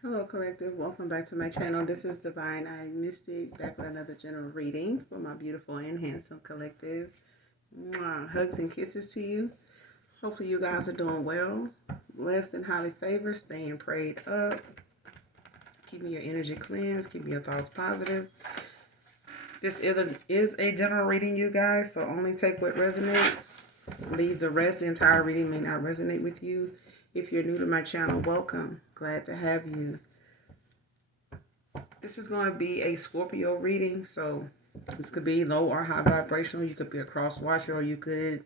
Hello, collective. Welcome back to my channel. This is Divine Eye Mystic, back with another general reading for my beautiful and handsome collective. Mwah. Hugs and kisses to you. Hopefully, you guys are doing well, blessed and highly favored, staying prayed up, keeping your energy cleansed, keeping your thoughts positive. This is a general reading, you guys, so only take what resonates. Leave the rest. The entire reading may not resonate with you. If you're new to my channel, welcome. Glad to have you. This is going to be a Scorpio reading, so this could be low or high vibrational. You could be a cross watcher, or you could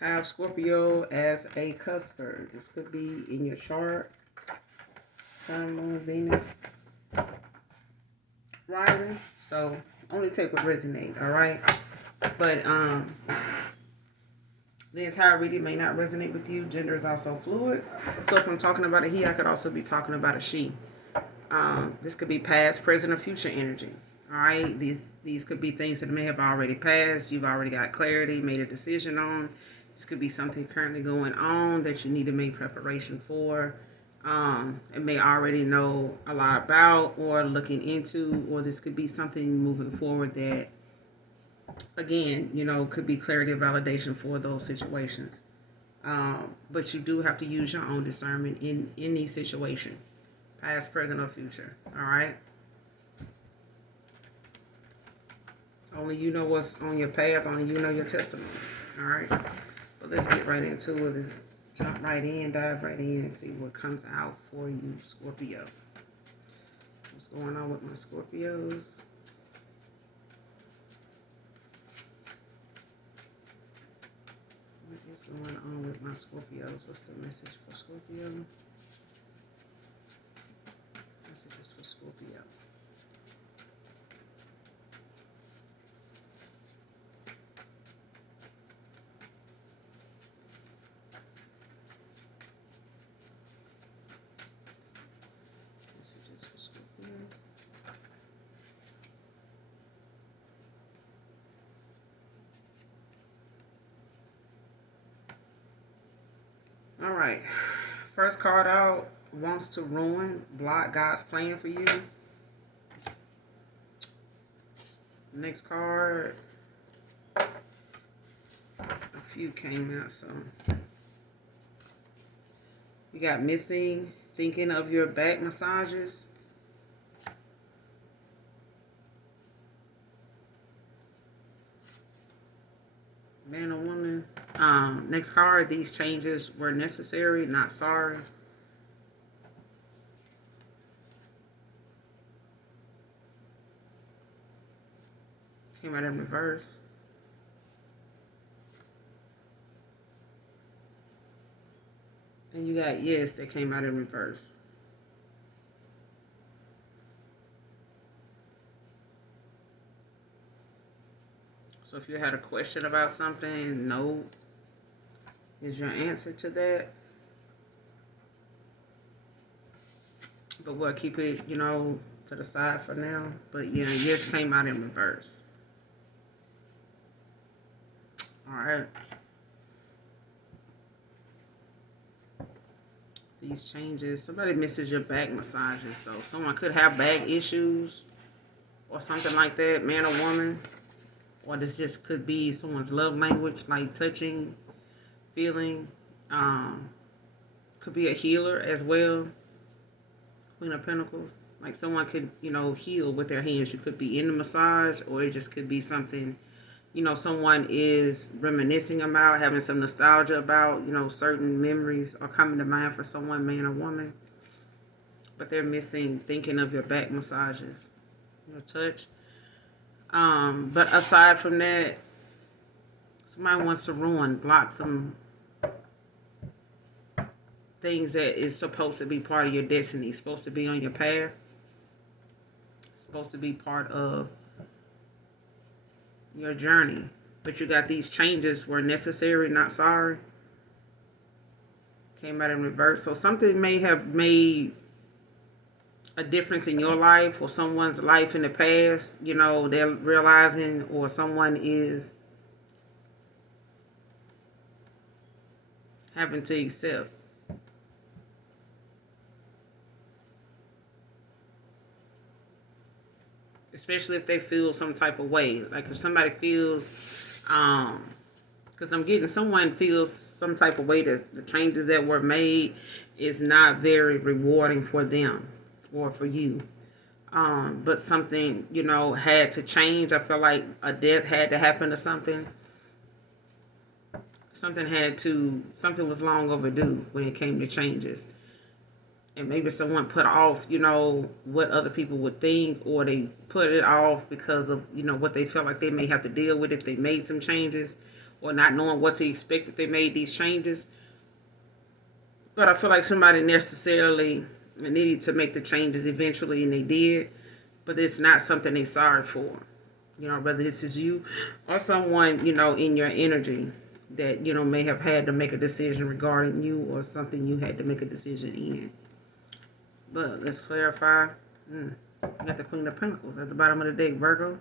have Scorpio as a cusper. This could be in your chart, Sun, Moon, Venus, rising. So only take what resonate, all right? But the entire reading may not resonate with you. Gender is also fluid. So if I'm talking about a he, I could also be talking about a she. This could be past, present, or future energy. All right, these could be things that may have already passed. You've already got clarity, made a decision on. This could be something currently going on that you need to make preparation for. It may already know a lot about or looking into, or this could be something moving forward that, again, could be clarity or validation for those situations. But you do have to use your own discernment in these situations, past, present, or future. All right. Only you know what's on your path. Only you know your testimony. All right. But let's get right into it. Let's jump right in, dive right in, and see what comes out for you, Scorpio. What's going on with my Scorpios? What is going on with my Scorpios? What's the message for Scorpio? Messages for Scorpio. Messages for Scorpio. All right. First card out, wants to ruin, block God's plan for you. Next card, a few came out, so you got missing, thinking of your back massages. Man or woman. Next card, these changes were necessary, not sorry. Came out in reverse. And you got yes that came out in reverse. So if you had a question about something, no is your answer to that. But we'll keep it, to the side for now. But yeah, yes came out in reverse. All right. These changes, somebody misses your back massages. So someone could have back issues or something like that, man or woman. Or this just could be someone's love language, like touching, feeling. Could be a healer as well. Queen of Pentacles. Like someone could, heal with their hands. You could be in the massage, or it just could be something, someone is reminiscing about, having some nostalgia about, certain memories are coming to mind for someone, man or woman. But they're missing thinking of your back massages, your touch. But aside from that, somebody wants to ruin, block some things that is supposed to be part of your destiny, supposed to be on your path, supposed to be part of your journey. But you got these changes were necessary, not sorry. Came out in reverse. So something may have made a difference in your life or someone's life in the past, they're realizing, or someone is having to accept. especially if they feel some type of way. Like if somebody feels, because I'm getting someone feels some type of way that the changes that were made is not very rewarding for them or for you. But something, had to change. I feel like a death had to happen or something. Something was long overdue when it came to changes. And maybe someone put off, what other people would think, or they put it off because of, what they felt like they may have to deal with if they made some changes, or not knowing what to expect if they made these changes. But I feel like somebody necessarily needed to make the changes eventually, and they did. But it's not something they're sorry for. Whether this is you or someone, in your energy that, may have had to make a decision regarding you, or something you had to make a decision in. But let's clarify. You got the Queen of Pentacles at the bottom of the deck, Virgo.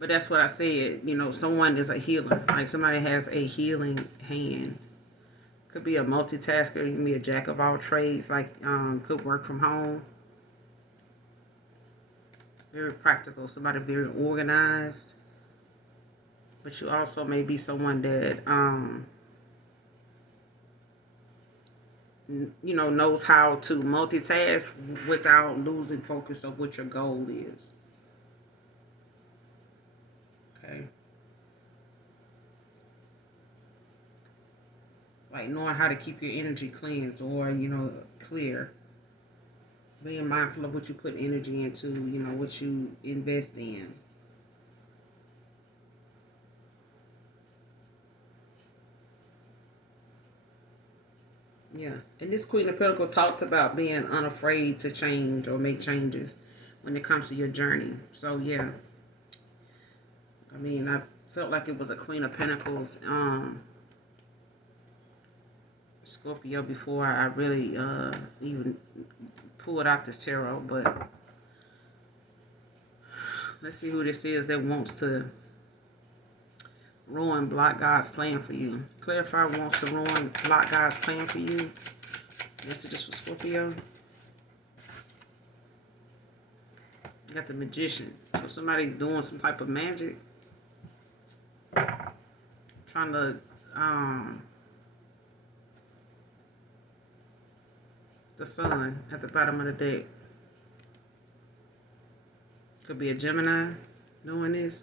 But that's what I said. Someone is a healer. Like somebody has a healing hand. Could be a multitasker. You can be a jack of all trades. Like could work from home. Very practical. Somebody very organized. But you also may be someone that knows how to multitask without losing focus of what your goal is. Okay. Like knowing how to keep your energy cleansed, or, clear. Being mindful of what you put energy into, what you invest in. Yeah. And this Queen of Pentacles talks about being unafraid to change or make changes when it comes to your journey. So, yeah. I mean, I felt like it was a Queen of Pentacles Scorpio before I really even pulled out this tarot. But let's see who this is that wants to ruin, block God's plan for you. Clarify wants to ruin, block God's plan for you. Messages for Scorpio. You got the Magician. So somebody doing some type of magic. Trying to the Sun at the bottom of the deck. Could be a Gemini doing this.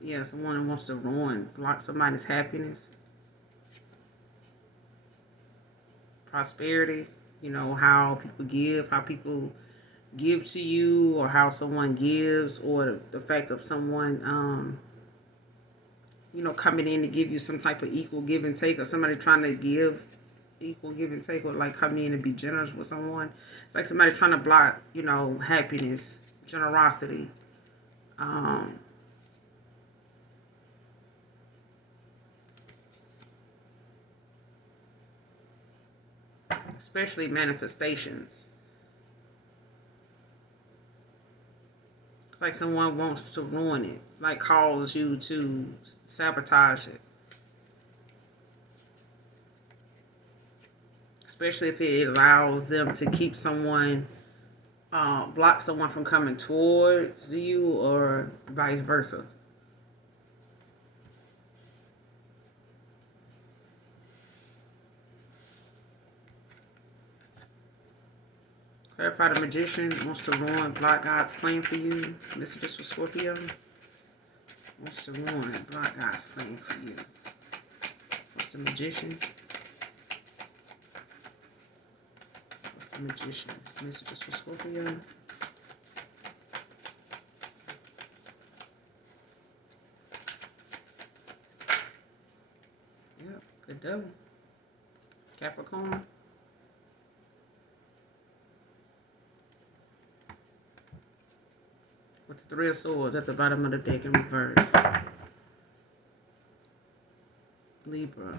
Yeah, someone who wants to ruin, block somebody's happiness. Prosperity, how people give to you, or how someone gives, or the fact of someone, coming in to give you some type of equal give and take, or somebody trying to give equal give and take, or like come in and be generous with someone. It's like somebody trying to block, happiness, generosity. Especially manifestations. It's like someone wants to ruin it, like cause you to sabotage it. Especially if it allows them to keep someone, block someone from coming towards you, or vice versa. Clarify the Magician wants to ruin, block God's plan for you. This is just for Scorpio. Wants to ruin, block God's plan for you. What's the Magician? What's the Magician? Messages for Scorpio. Yep, the Devil. Capricorn. With the Three of Swords at the bottom of the deck in reverse. Libra.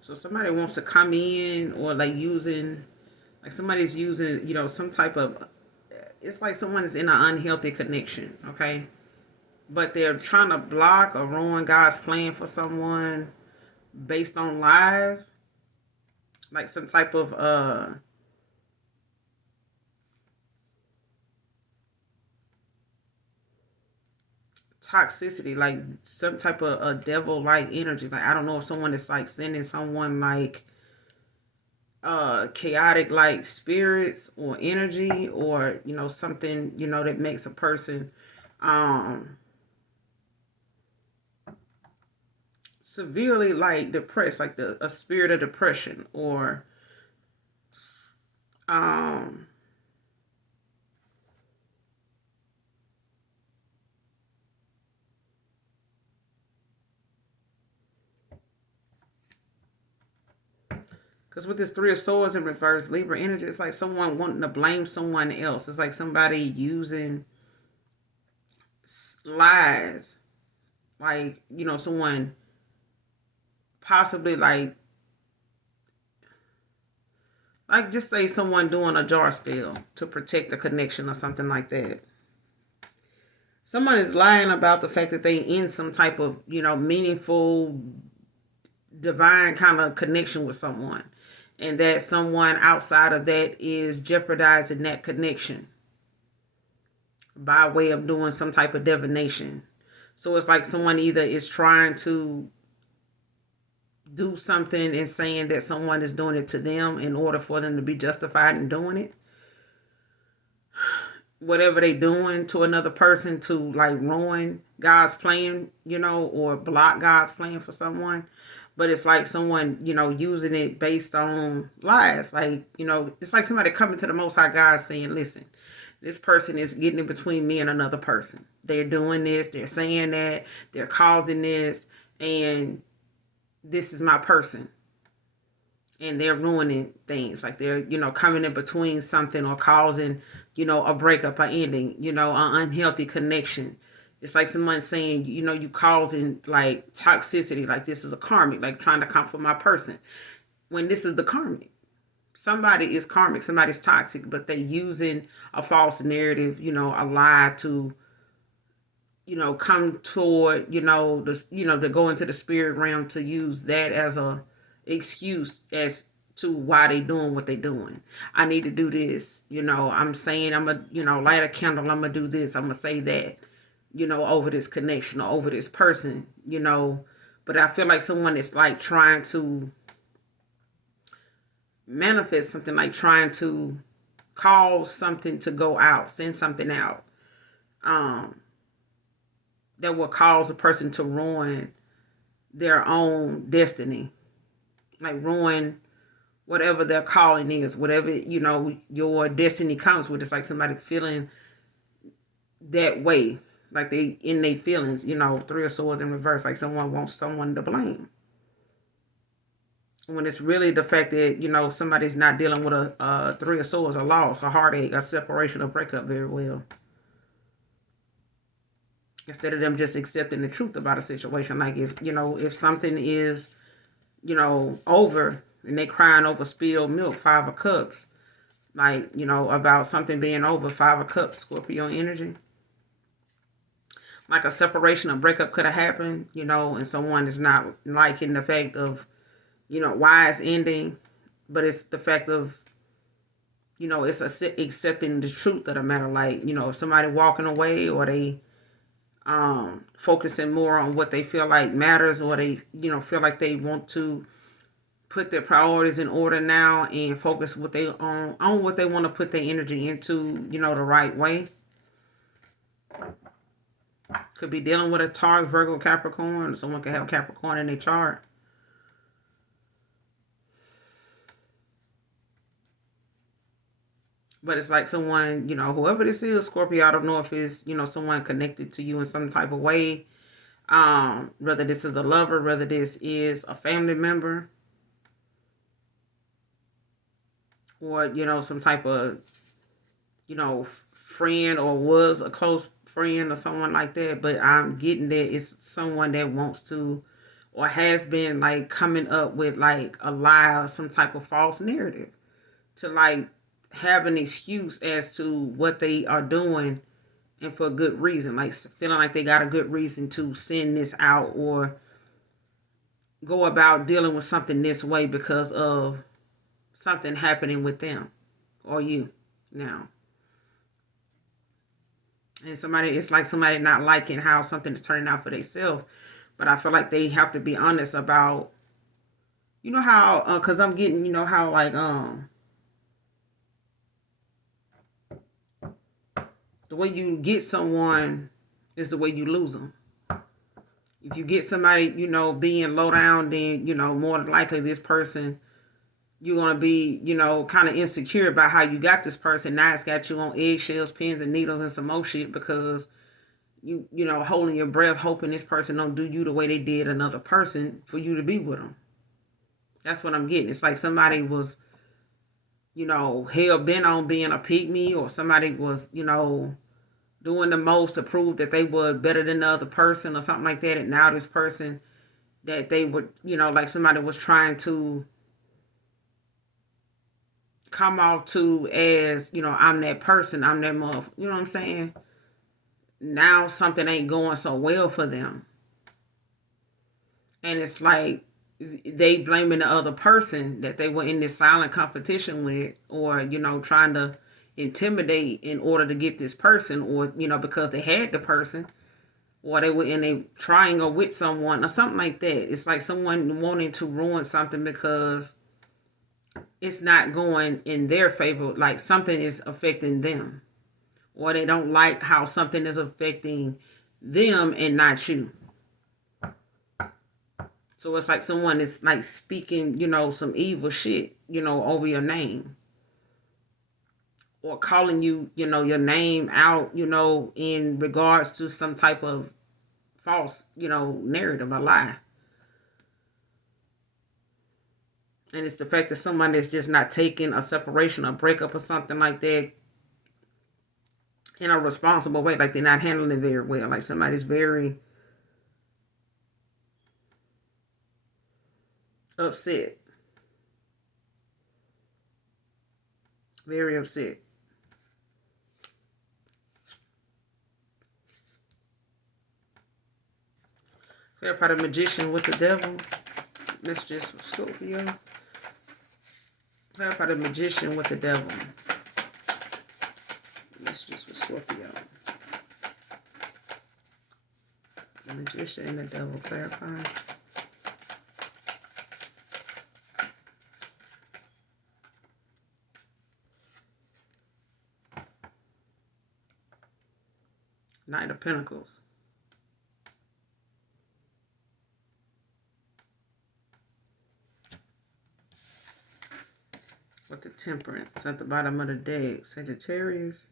So somebody wants to come in, or like using, like somebody's using, some type of, it's like someone is in an unhealthy connection, okay? But they're trying to block or ruin God's plan for someone based on lies, like some type of toxicity, like some type of a devil like energy. Like I don't know if someone is like sending someone like chaotic like spirits or energy, or something that makes a person um severely like depressed, like a spirit of depression, or um because with this three of swords in reverse, Libra energy, it's like someone wanting to blame someone else. It's like somebody using lies, like someone possibly like just say someone doing a jar spill to protect the connection or something like that. Someone is lying about the fact that they in some type of meaningful divine kind of connection with someone, and that someone outside of that is jeopardizing that connection by way of doing some type of divination. So it's like someone either is trying to do something and saying that someone is doing it to them in order for them to be justified in doing it, whatever they doing to another person to like ruin God's plan, or block God's plan for someone. But it's like someone, using it based on lies. Like, it's like somebody coming to the Most High God saying, listen, this person is getting in between me and another person. They're doing this, they're saying that, they're causing this, and this is my person. And they're ruining things. Like they're, coming in between something or causing, a breakup, or ending, an unhealthy connection. It's like someone saying, you causing like toxicity, like this is a karmic, like trying to come for my person. When this is the karmic. Somebody is karmic, somebody's toxic, but they using a false narrative, a lie to, come toward, to go into the spirit realm, to use that as a excuse as to why they doing what they doing. I need to do this. I'm saying I'm a, light a candle. I'm gonna do this. I'm gonna say that, over this connection or over this person, But I feel like someone is like trying to manifest something, like trying to cause something to go out, send something out, um, that will cause a person to ruin their own destiny, like ruin whatever their calling is, whatever your destiny comes with. It's like somebody feeling that way, like they in their feelings. Three of swords in reverse, like someone wants someone to blame, when it's really the fact that somebody's not dealing with a three of swords, a loss, a heartache, a separation, a breakup very well. Instead of them just accepting the truth about a situation, like if something is over, and they crying over spilled milk, 5 of Cups, like about something being over, 5 of Cups, Scorpio energy. Like a separation or breakup could have happened, and someone is not liking the fact of why it's ending, but it's the fact of it's accepting the truth of the matter. Like if somebody walking away, or they focusing more on what they feel like matters, or they feel like they want to put their priorities in order now and focus what they on what they want to put their energy into, the right way. Could be dealing with a Taurus, Virgo, Capricorn. Someone could have Capricorn in their chart. But it's like someone, whoever this is, Scorpio, I don't know if it's, someone connected to you in some type of way. Whether this is a lover, whether this is a family member, or, some type of, friend, or was a close friend or someone like that. But I'm getting that it's someone that wants to or has been like coming up with like a lie or some type of false narrative to like have an excuse as to what they are doing, and for a good reason, like feeling like they got a good reason to send this out or go about dealing with something this way because of something happening with them or you now. And somebody, it's like somebody not liking how something is turning out for themselves, but I feel like they have to be honest about, you know how, because I'm getting, you know how like the way you get someone is the way you lose them. If you get somebody, you know, being low down, then, you know, more than likely this person, you're going to be, you know, kind of insecure about how you got this person. Now it's got you on eggshells, pins and needles and some more shit because you know, holding your breath, hoping this person don't do you the way they did another person for you to be with them. That's what I'm getting. It's like somebody was, you know, hell bent on being a pygmy, or somebody was, you know, doing the most to prove that they were better than the other person or something like that. And now this person that they would, you know, like somebody was trying to come off to as, you know, I'm that person, I'm that mother, you know what I'm saying? Now something ain't going so well for them. And it's like they blaming the other person that they were in this silent competition with, or, you know, trying to intimidate in order to get this person, or, you know, because they had the person, or they were in a triangle with someone or something like that. It's like someone wanting to ruin something because it's not going in their favor, like something is affecting them, or they don't like how something is affecting them and not you. So it's like someone is like speaking, you know, some evil shit, you know, over your name, or calling you, you know, your name out, you know, in regards to some type of false, you know, narrative, a lie. And it's the fact that someone is just not taking a separation, a breakup, or something like that in a responsible way. Like they're not handling it very well. Like somebody's very upset. Very upset. Clarify the magician with the devil. That's just Scorpio. Clarify the magician with the devil. That's just for Scorpio. The magician and the devil. Clarify. Knight of Pentacles. With the Temperance at the bottom of the deck. Sagittarius.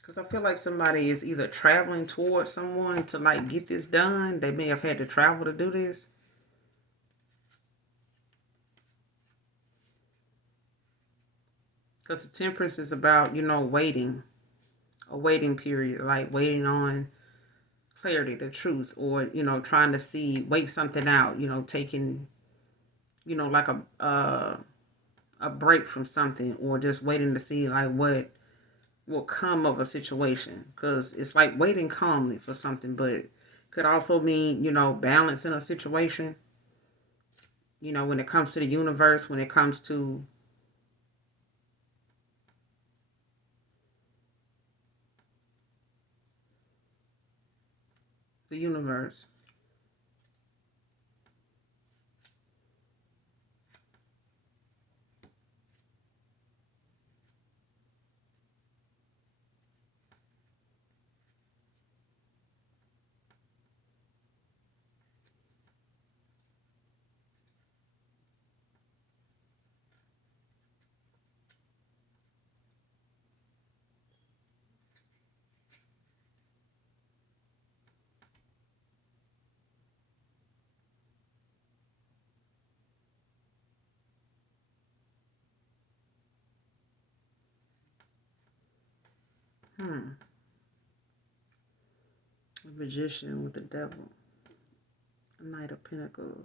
Because I feel like somebody is either traveling towards someone to like get this done. They may have had to travel to do this. Because the Temperance is about, you know, waiting. A waiting period. Like waiting on clarity, the truth. Or, you know, trying to see, wait something out. You know, taking, you know, like a break from something. Or just waiting to see like what will come of a situation, because it's like waiting calmly for something, but could also mean, you know, balance in a situation, you know, when it comes to the universe, when it comes to the universe. Hmm. A magician with the devil. A Knight of Pentacles.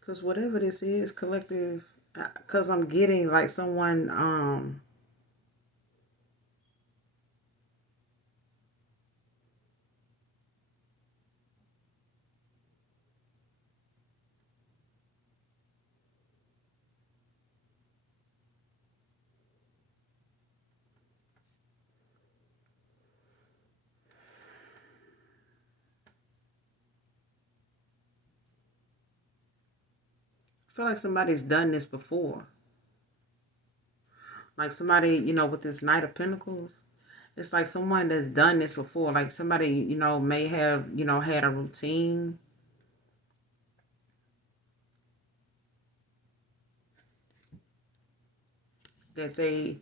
Because whatever this is, collective. Because I'm getting like someone. I feel like somebody's done this before. Like somebody, with this Knight of Pentacles. It's like someone that's done this before. Like somebody, may have, had a routine that they,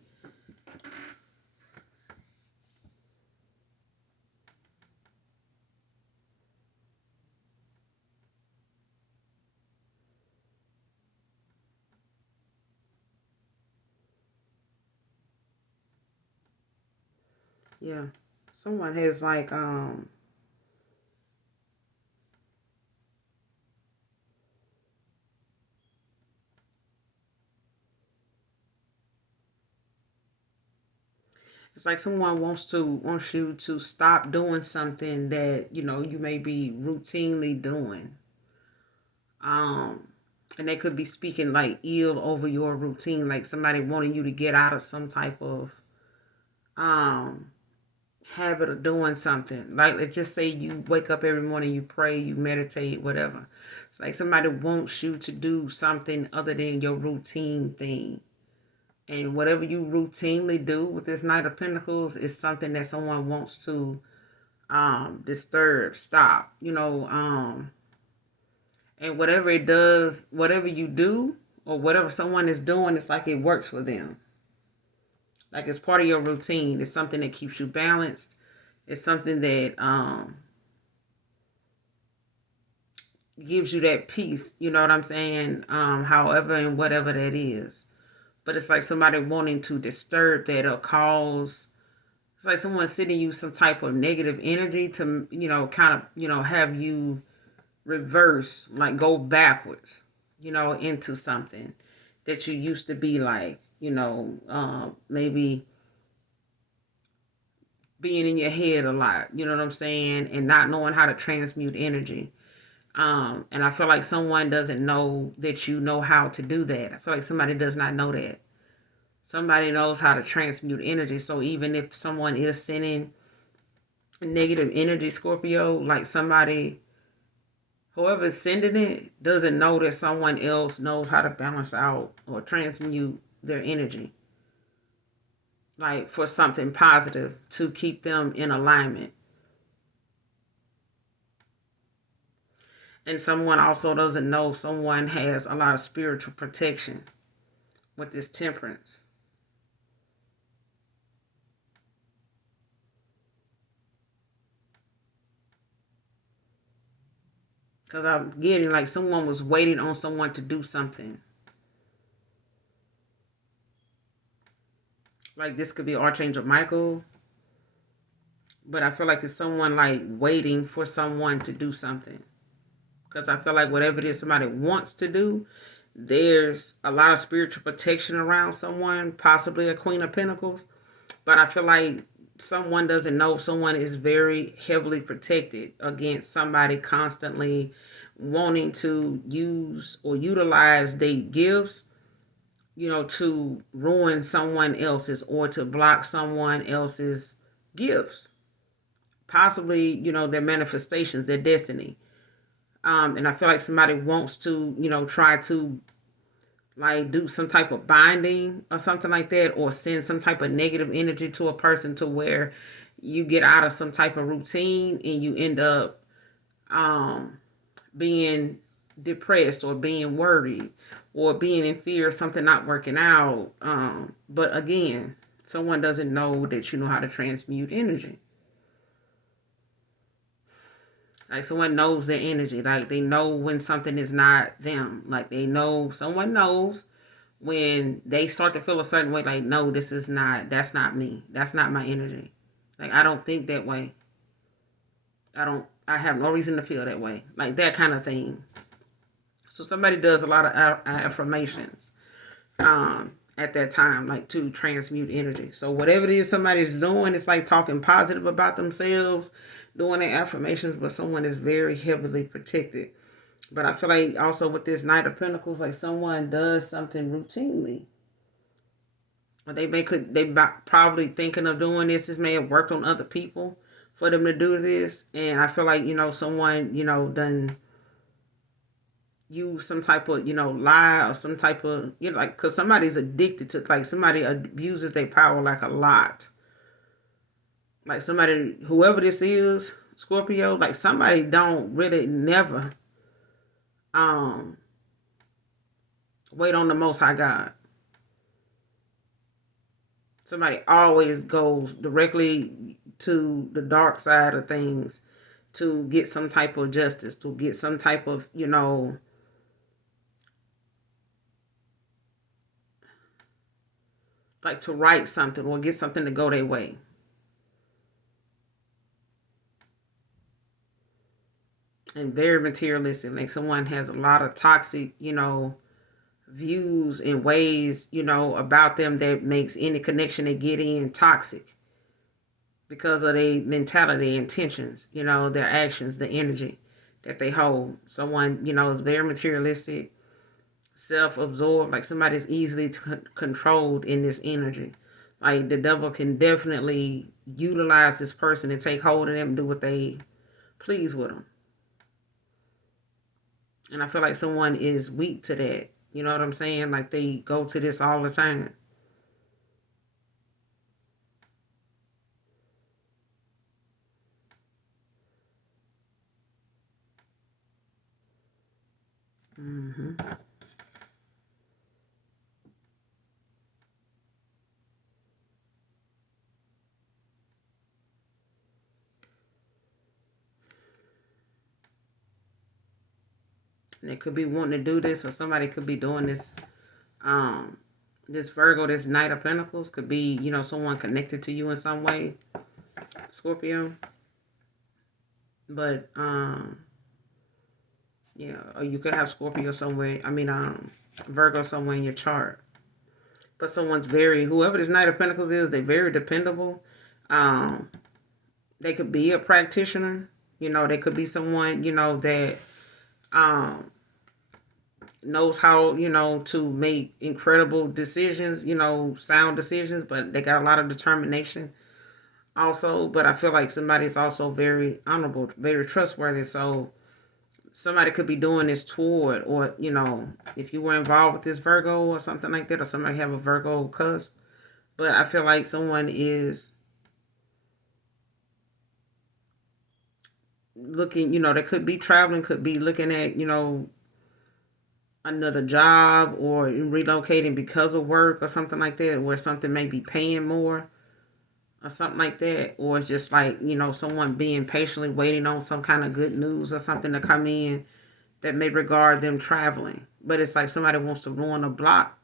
yeah, someone has like, it's like someone wants you to stop doing something that, you may be routinely doing. Um, and they could be speaking like ill over your routine, like somebody wanting you to get out of some type of um habit of doing something. Like let's just say you wake up every morning, you pray, you meditate, whatever. It's like somebody wants you to do something other than your routine thing. And whatever you routinely do with this Knight of Pentacles is something that someone wants to disturb, stop, and whatever it does, whatever you do or whatever someone is doing, it's like it works for them. Like it's part of your routine. It's something that keeps you balanced. It's something that gives you that peace, you know what I'm saying? However and whatever that is. But it's like somebody wanting to disturb that or cause, it's like someone sending you some type of negative energy to, kind of, have you reverse, like go backwards, into something that you used to be like, maybe being in your head a lot, you know what I'm saying? And not knowing how to transmute energy. And I feel like someone doesn't know that you know how to do that. I feel like somebody does not know that. Somebody knows how to transmute energy. So even if someone is sending negative energy, Scorpio, like somebody, whoever's sending it, doesn't know that someone else knows how to balance out or transmute their energy. Like for something positive to keep them in alignment. And someone also doesn't know someone has a lot of spiritual protection with this temperance. Because I'm getting like someone was waiting on someone to do something. Like this could be Archangel Michael. But I feel like it's someone like waiting for someone to do something. Because I feel like whatever it is somebody wants to do, there's a lot of spiritual protection around someone, possibly a Queen of Pentacles. But I feel like someone doesn't know someone is very heavily protected against somebody constantly wanting to use or utilize their gifts, to ruin someone else's or to block someone else's gifts. Possibly, their manifestations, their destiny. And I feel like somebody wants to, try to like do some type of binding or something like that, or send some type of negative energy to a person to where you get out of some type of routine and you end up being depressed or being worried or being in fear of something not working out. But again, someone doesn't know that you know how to transmute energy. Like someone knows their energy. Like they know when something is not them. Like they know, someone knows when they start to feel a certain way, like, no, that's not me. That's not my energy. Like, I don't think that way. I have no reason to feel that way. Like, that kind of thing. So somebody does a lot of affirmations at that time, like to transmute energy. So whatever it is somebody's doing, it's like talking positive about themselves, doing their affirmations, but someone is very heavily protected. But I feel like also with this Knight of Pentacles, like someone does something routinely. They probably thinking of doing this. This may have worked on other people for them to do this, and I feel like someone done use some type of lie or some type of like, because somebody's addicted to, like, somebody abuses their power like a lot. Like somebody, whoever this is, Scorpio, like somebody don't really never um wait on the Most High God. Somebody always goes directly to the dark side of things to get some type of justice, to get some type of like to write something or get something to go their way. And very materialistic. Like someone has a lot of toxic, views and ways, about them that makes any connection they get in toxic because of their mentality, intentions, their actions, the energy that they hold. Someone, is very materialistic, self-absorbed, like somebody's easily controlled in this energy. Like the devil can definitely utilize this person and take hold of them and do what they please with them. And I feel like someone is weak to that. You know what I'm saying? Like they go to this all the time. Mm-hmm. And they could be wanting to do this, or somebody could be doing this. This Virgo, this Knight of Pentacles, could be, someone connected to you in some way, Scorpio. But yeah, or you could have Scorpio somewhere. I mean, Virgo somewhere in your chart. But someone's whoever this Knight of Pentacles is, they're very dependable. Um, they could be a practitioner. They could be someone, that knows how, to make incredible decisions, sound decisions, but they got a lot of determination also. But I feel like somebody's also very honorable, very trustworthy. So somebody could be doing this toward, or, if you were involved with this Virgo or something like that, or somebody have a Virgo cusp. But I feel like someone is looking, they could be traveling, could be looking at, another job or relocating because of work or something like that, where something may be paying more or something like that. Or it's just like, someone being patiently waiting on some kind of good news or something to come in that may regard them traveling. But it's like somebody wants to ruin a block,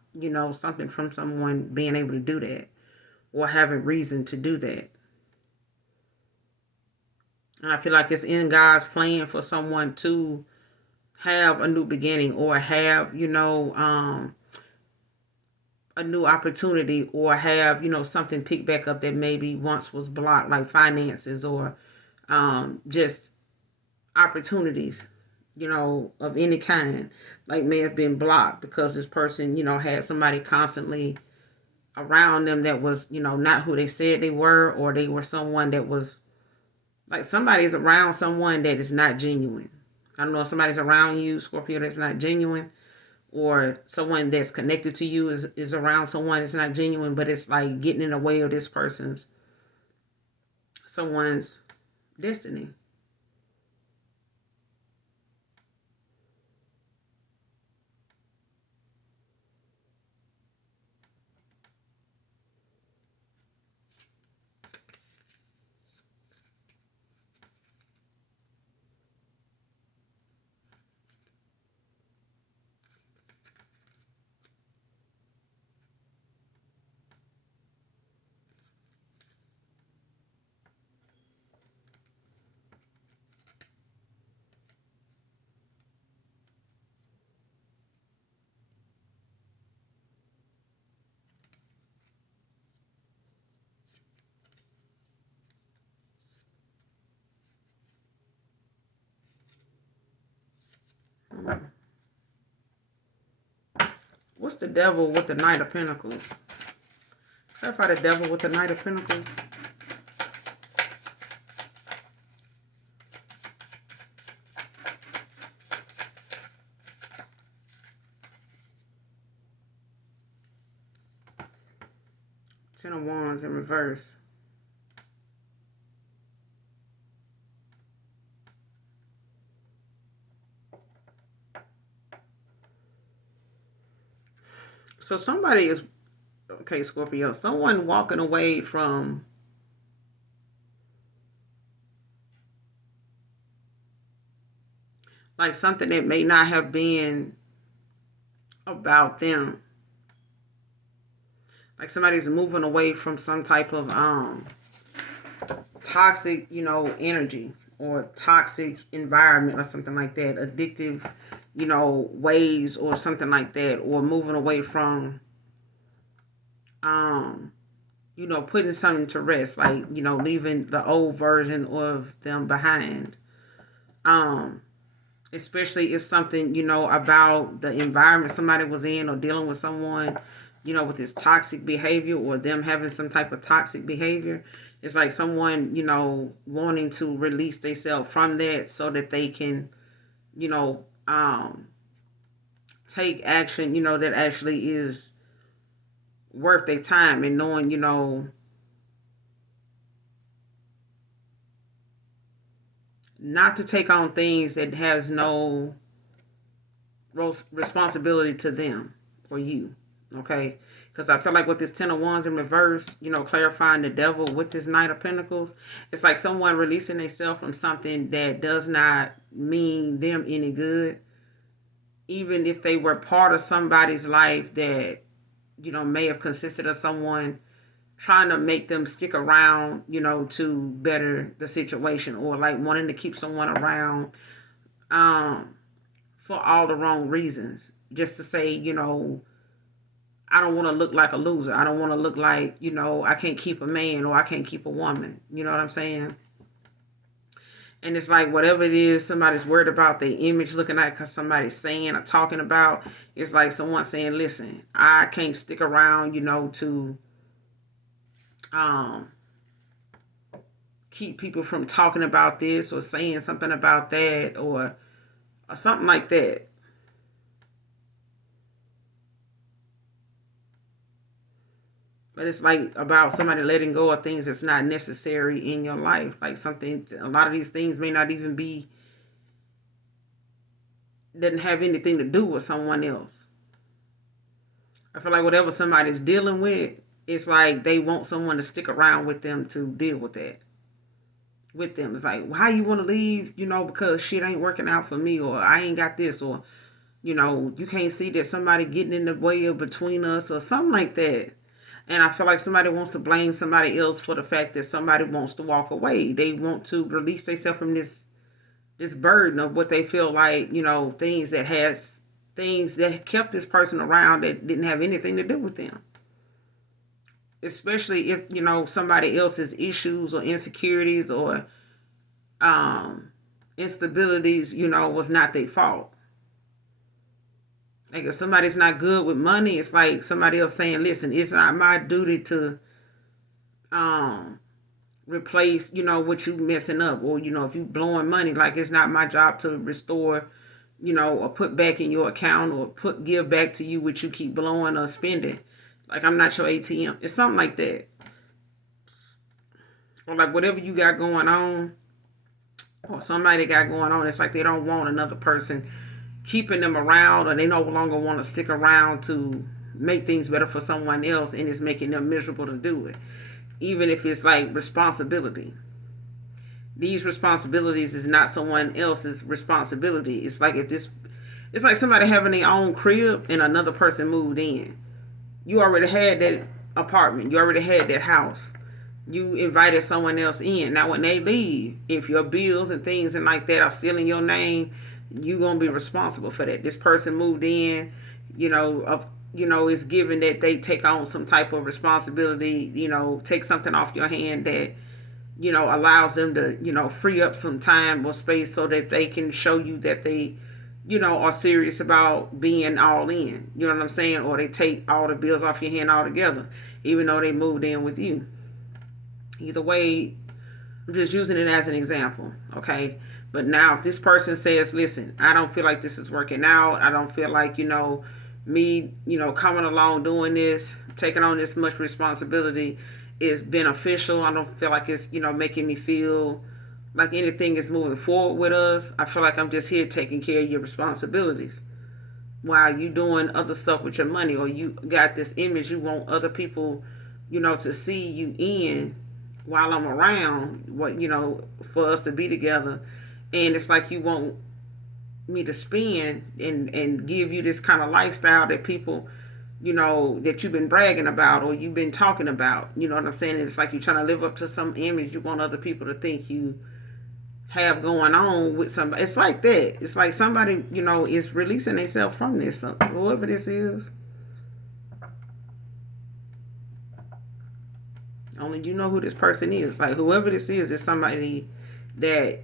something from someone being able to do that or having reason to do that. And I feel like it's in God's plan for someone to have a new beginning or have, a new opportunity, or have, something pick back up that maybe once was blocked, like finances or just opportunities, of any kind, like may have been blocked because this person, had somebody constantly around them that was, not who they said they were, or they were someone that was like, somebody's around someone that is not genuine. I don't know if somebody's around you, Scorpio, that's not genuine, or someone that's connected to you is around someone that's not genuine, but it's like getting in the way of this someone's destiny. What's the devil with the Knight of Pentacles? Clarify the devil with the Knight of Pentacles. Ten of Wands in reverse. So somebody is, okay, Scorpio, someone walking away from like something that may not have been about them. Like somebody's moving away from some type of toxic, energy or toxic environment or something like that, addictive, ways or something like that, or moving away from putting something to rest, like, leaving the old version of them behind. Especially if something, about the environment somebody was in, or dealing with someone, with this toxic behavior, or them having some type of toxic behavior. It's like someone, wanting to release themselves from that so that they can, take action, that actually is worth their time, and knowing, not to take on things that has no responsibility to them or you, okay? Because I feel like with this Ten of Wands in reverse, clarifying the devil with this Knight of Pentacles, it's like someone releasing themselves from something that does not mean them any good, even if they were part of somebody's life that, may have consisted of someone trying to make them stick around, to better the situation, or like wanting to keep someone around for all the wrong reasons. Just to say, I don't want to look like a loser. I don't want to look like, I can't keep a man, or I can't keep a woman. You know what I'm saying? And it's like whatever it is somebody's worried about their image looking like, because somebody's saying or talking about, it's like someone saying, listen, I can't stick around, to keep people from talking about this or saying something about that, or something like that. But it's like about somebody letting go of things that's not necessary in your life. Like something, a lot of these things may not even be, doesn't have anything to do with someone else. I feel like whatever somebody's dealing with, it's like they want someone to stick around with them to deal with that. With them. It's like, how you want to leave, because shit ain't working out for me, or I ain't got this, or, you can't see that somebody getting in the way of between us, or something like that. And I feel like somebody wants to blame somebody else for the fact that somebody wants to walk away. They want to release themselves from this burden of what they feel like, things that kept this person around that didn't have anything to do with them. Especially if, somebody else's issues or insecurities or instabilities, was not their fault. Like if somebody's not good with money, it's like somebody else saying, listen, it's not my duty to replace, what you messing up. Or, if you blowing money, like it's not my job to restore, or put back in your account, or give back to you what you keep blowing or spending. Like I'm not your ATM. It's something like that. Or like whatever you got going on, or somebody got going on, it's like they don't want another person keeping them around, or they no longer want to stick around to make things better for someone else, and it's making them miserable to do it. Even if it's like responsibility. These responsibilities is not someone else's responsibility. It's like it's like somebody having their own crib and another person moved in. You already had that apartment. You already had that house. You invited someone else in. Now when they leave, if your bills and things and like that are still in your name, you're going to be responsible for that. This person moved in, it's given that they take on some type of responsibility, take something off your hand that, allows them to, free up some time or space so that they can show you that they, are serious about being all in. You know what I'm saying? Or they take all the bills off your hand altogether, even though they moved in with you. Either way, I'm just using it as an example, okay? But now, if this person says, listen, I don't feel like this is working out. I don't feel like, me, coming along doing this, taking on this much responsibility is beneficial. I don't feel like it's, making me feel like anything is moving forward with us. I feel like I'm just here taking care of your responsibilities while you doing other stuff with your money, or you got this image you want other people, to see you in while I'm around, for us to be together. And it's like you want me to spend and give you this kind of lifestyle that people, that you've been bragging about or you've been talking about. You know what I'm saying? And it's like you're trying to live up to some image you want other people to think you have going on with somebody. It's like that. It's like somebody, is releasing themselves from this. So whoever this is, only you know who this person is. Like whoever this is somebody that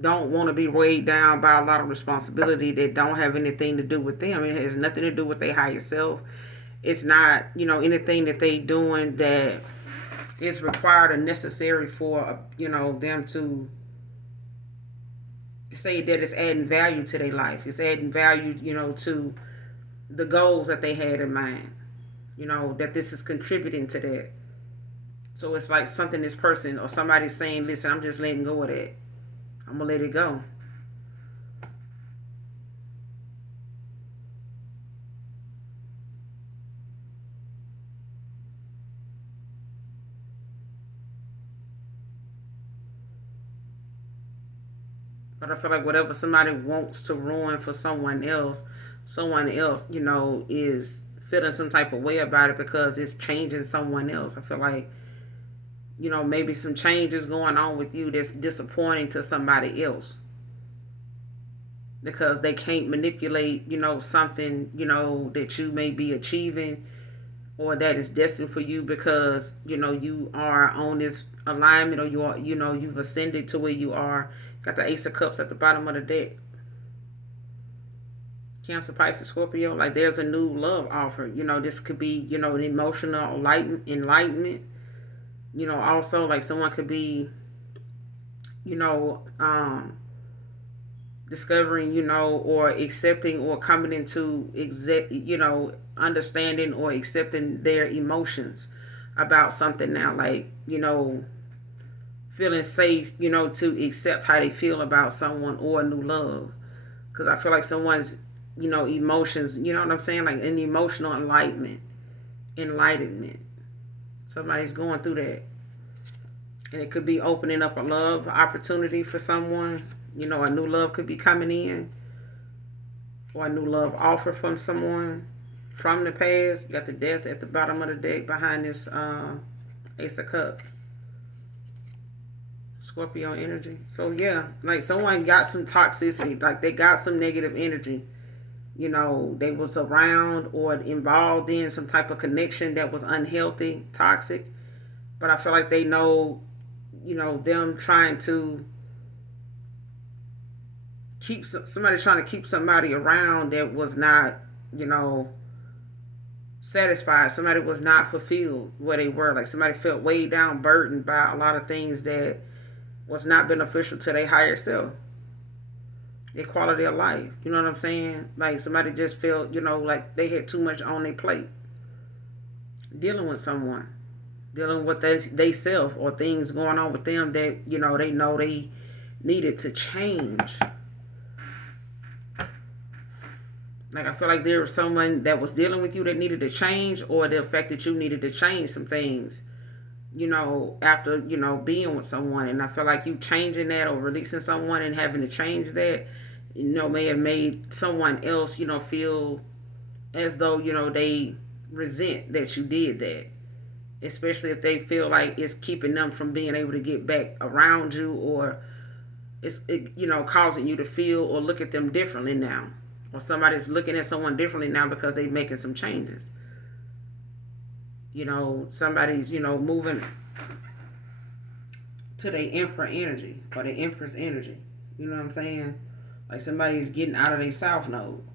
don't want to be weighed down by a lot of responsibility that don't have anything to do with them. It has nothing to do with their higher self. It's not, anything that they doing that is required or necessary for, them to say that it's adding value to their life. It's adding value, to the goals that they had in mind. That this is contributing to that. So it's like something this person or somebody's saying, listen, I'm just letting go of that. I'm going to let it go. But I feel like whatever somebody wants to ruin for someone else, is feeling some type of way about it because it's changing someone else. I feel like, maybe some changes going on with you that's disappointing to somebody else because they can't manipulate, something, that you may be achieving or that is destined for you because, you are on this alignment or you are, you've ascended to where you are. Got the Ace of Cups at the bottom of the deck. Cancer, Pisces, Scorpio. Like there's a new love offer. This could be, an emotional enlightenment. Also like someone could be, you know, um, discovering, or accepting or coming into understanding or accepting their emotions about something now. Like, feeling safe, to accept how they feel about someone or a new love. Because I feel like someone's, emotions, you know what I'm saying? Like an emotional enlightenment. Somebody's going through that. And it could be opening up a love opportunity for someone. A new love could be coming in. Or a new love offer from someone from the past. You got the death at the bottom of the deck behind this Ace of Cups. Scorpio energy. So yeah, like someone got some toxicity, like they got some negative energy. They was around or involved in some type of connection that was unhealthy, toxic. But I feel like they know, them trying to keep somebody trying to keep somebody around that was not, you know, satisfied. Somebody was not fulfilled where they were. Like somebody felt weighed down, burdened by a lot of things that was not beneficial to their higher self, their quality of life. You know what I'm saying? Like somebody just felt, like they had too much on their plate. Dealing with someone, dealing with they self or things going on with them that, they know they needed to change. Like I feel like there was someone that was dealing with you that needed to change, or the fact that you needed to change some things, after, being with someone. And I feel like you changing that or releasing someone and having to change that, may have made someone else, feel as though, they resent that you did that. Especially if they feel like it's keeping them from being able to get back around you, or causing you to feel or look at them differently now. Or somebody's looking at someone differently now because they're making some changes. Somebody's, moving to the emperor energy or the empress energy. You know what I'm saying? Like somebody's getting out of their south node.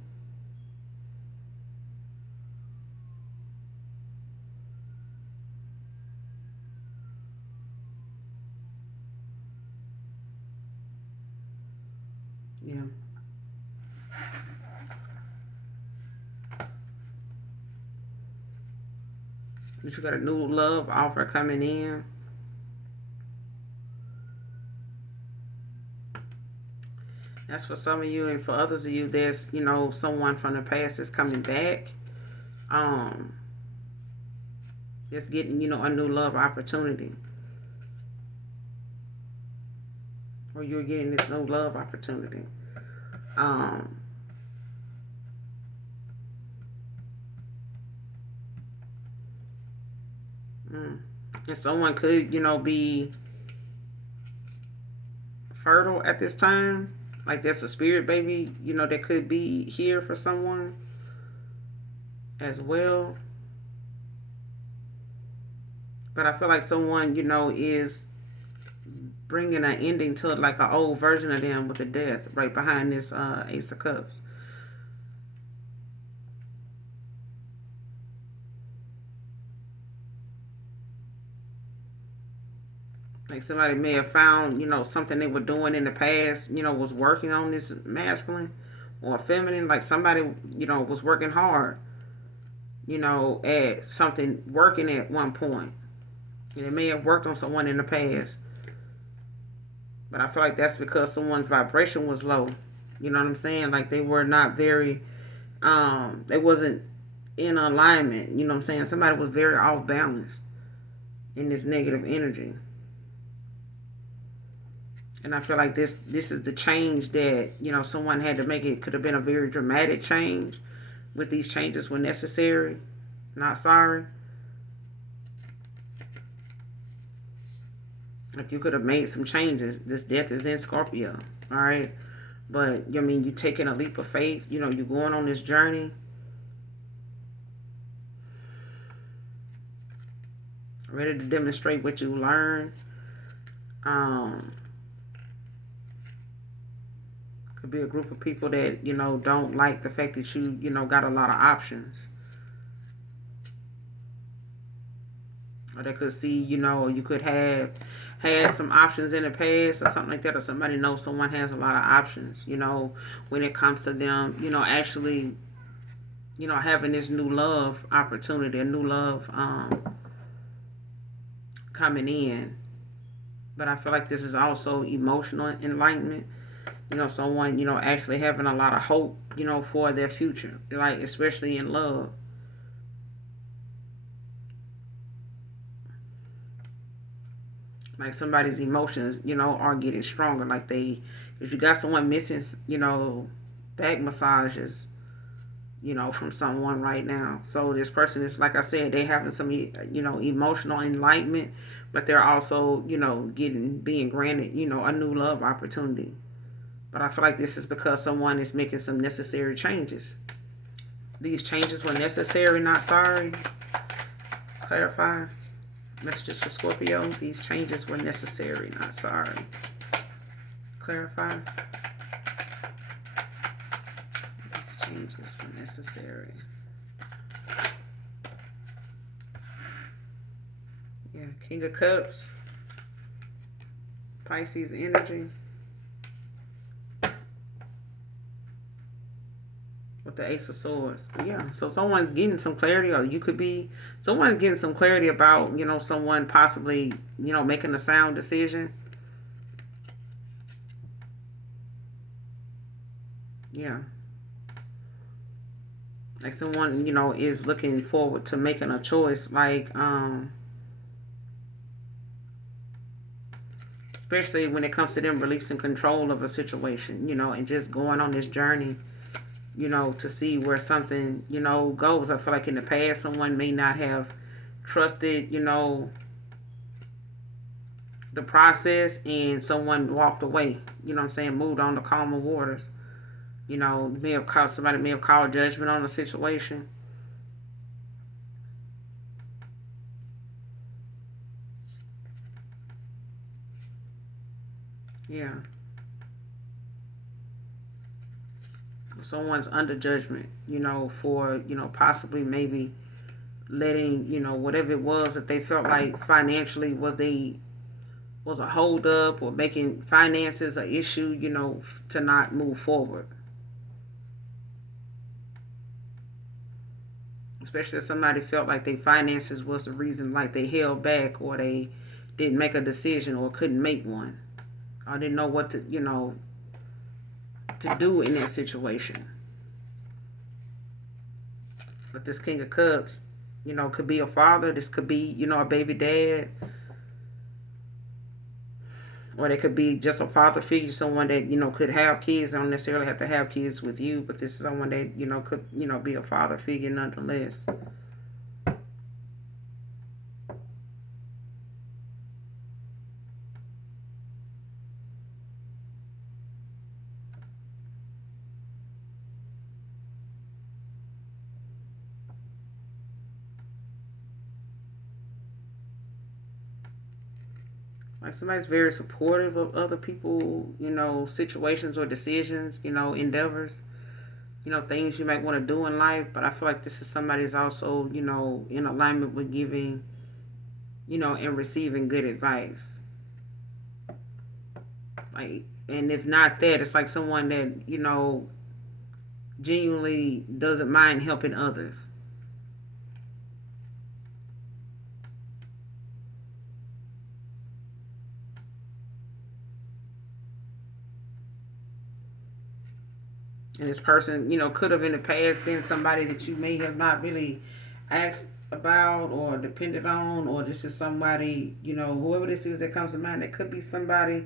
Yeah. But you got a new love offer coming in. That's for some of you, and for others of you, there's, someone from the past that's coming back. Um, just getting, a new love opportunity. Or you're getting this new love opportunity. Um, and someone could, be fertile at this time. Like there's a spirit baby, that could be here for someone as well. But I feel like someone, is bringing an ending to like an old version of them with a death right behind this Ace of Cups. Like somebody may have found, something they were doing in the past, was working on this masculine or feminine. Like somebody, was working hard, at something, working at one point. And they may have worked on someone in the past. But I feel like that's because someone's vibration was low. You know what I'm saying? Like they were not very, they wasn't in alignment. You know what I'm saying? Somebody was very off balance in this negative energy. And I feel like this is the change that, someone had to make. It could have been a very dramatic change, but these changes were necessary, not sorry. Like you could have made some changes. This death is in Scorpio, all right? But, you're taking a leap of faith. You're going on this journey. Ready to demonstrate what you learned. Could be a group of people that, don't like the fact that you, got a lot of options. Or they could see, you could have had some options in the past or something like that, or somebody knows someone has a lot of options, when it comes to them, actually, having this new love opportunity, a new love coming in. But I feel like this is also emotional enlightenment. Someone, actually having a lot of hope, for their future, like especially in love. Like somebody's emotions, are getting stronger. Like if you got someone missing, back massages, from someone right now. So this person is, like I said, they having some, emotional enlightenment, but they're also, being granted, a new love opportunity. But I feel like this is because someone is making some necessary changes. These changes were necessary, not sorry. Clarify. Messages for Scorpio. These changes were necessary, not sorry. Clarify. These changes were necessary. Yeah, King of Cups. Pisces energy. With the Ace of Swords. Yeah, so someone's getting some clarity, or you could be, someone's getting some clarity about, someone possibly, making a sound decision. Yeah. Like someone, is looking forward to making a choice, like, especially when it comes to them releasing control of a situation, and just going on this journey, to see where something, goes. I feel like in the past, someone may not have trusted, the process, and someone walked away, moved on to calmer waters. Somebody may have called judgment on the situation. Yeah. Someone's under judgment, for, possibly maybe letting, whatever it was that they felt like financially was a hold up, or making finances an issue, to not move forward. Especially if somebody felt like their finances was the reason, like they held back, or they didn't make a decision, or couldn't make one, or didn't know what to do in that situation. But this King of Cups, could be a father. This could be, a baby dad, or they could be just a father figure, someone that could have kids. Don't necessarily have to have kids with you, but this is someone that could be a father figure nonetheless. Like somebody's very supportive of other people, situations or decisions, endeavors, things you might want to do in life. But I feel like this is somebody's also, in alignment with giving, and receiving good advice. Like, and if not that, it's like someone that, genuinely doesn't mind helping others. And this person, could have in the past been somebody that you may have not really asked about or depended on, or this is somebody, whoever this is that comes to mind, that could be somebody,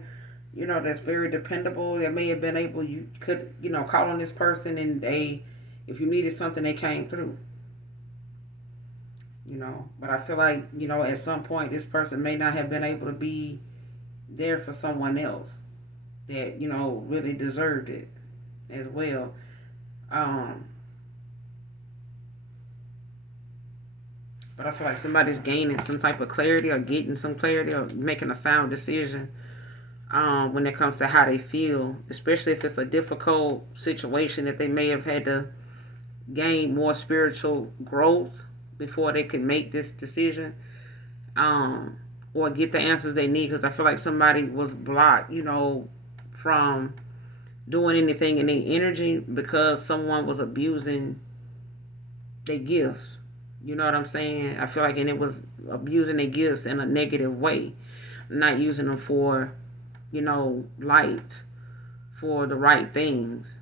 that's very dependable, that may have been able, you could, call on this person, and they, if you needed something, they came through. But I feel like, at some point, this person may not have been able to be there for someone else that, really deserved it as well. Um, but I feel like somebody's gaining some type of clarity, or getting some clarity, or making a sound decision, when it comes to how they feel, especially if it's a difficult situation that they may have had to gain more spiritual growth before they can make this decision, um, or get the answers they need. Because I feel like somebody was blocked, from doing anything in their energy because someone was abusing their gifts. You know what I'm saying? I feel like, and it was abusing their gifts in a negative way, not using them for, light, for the right things.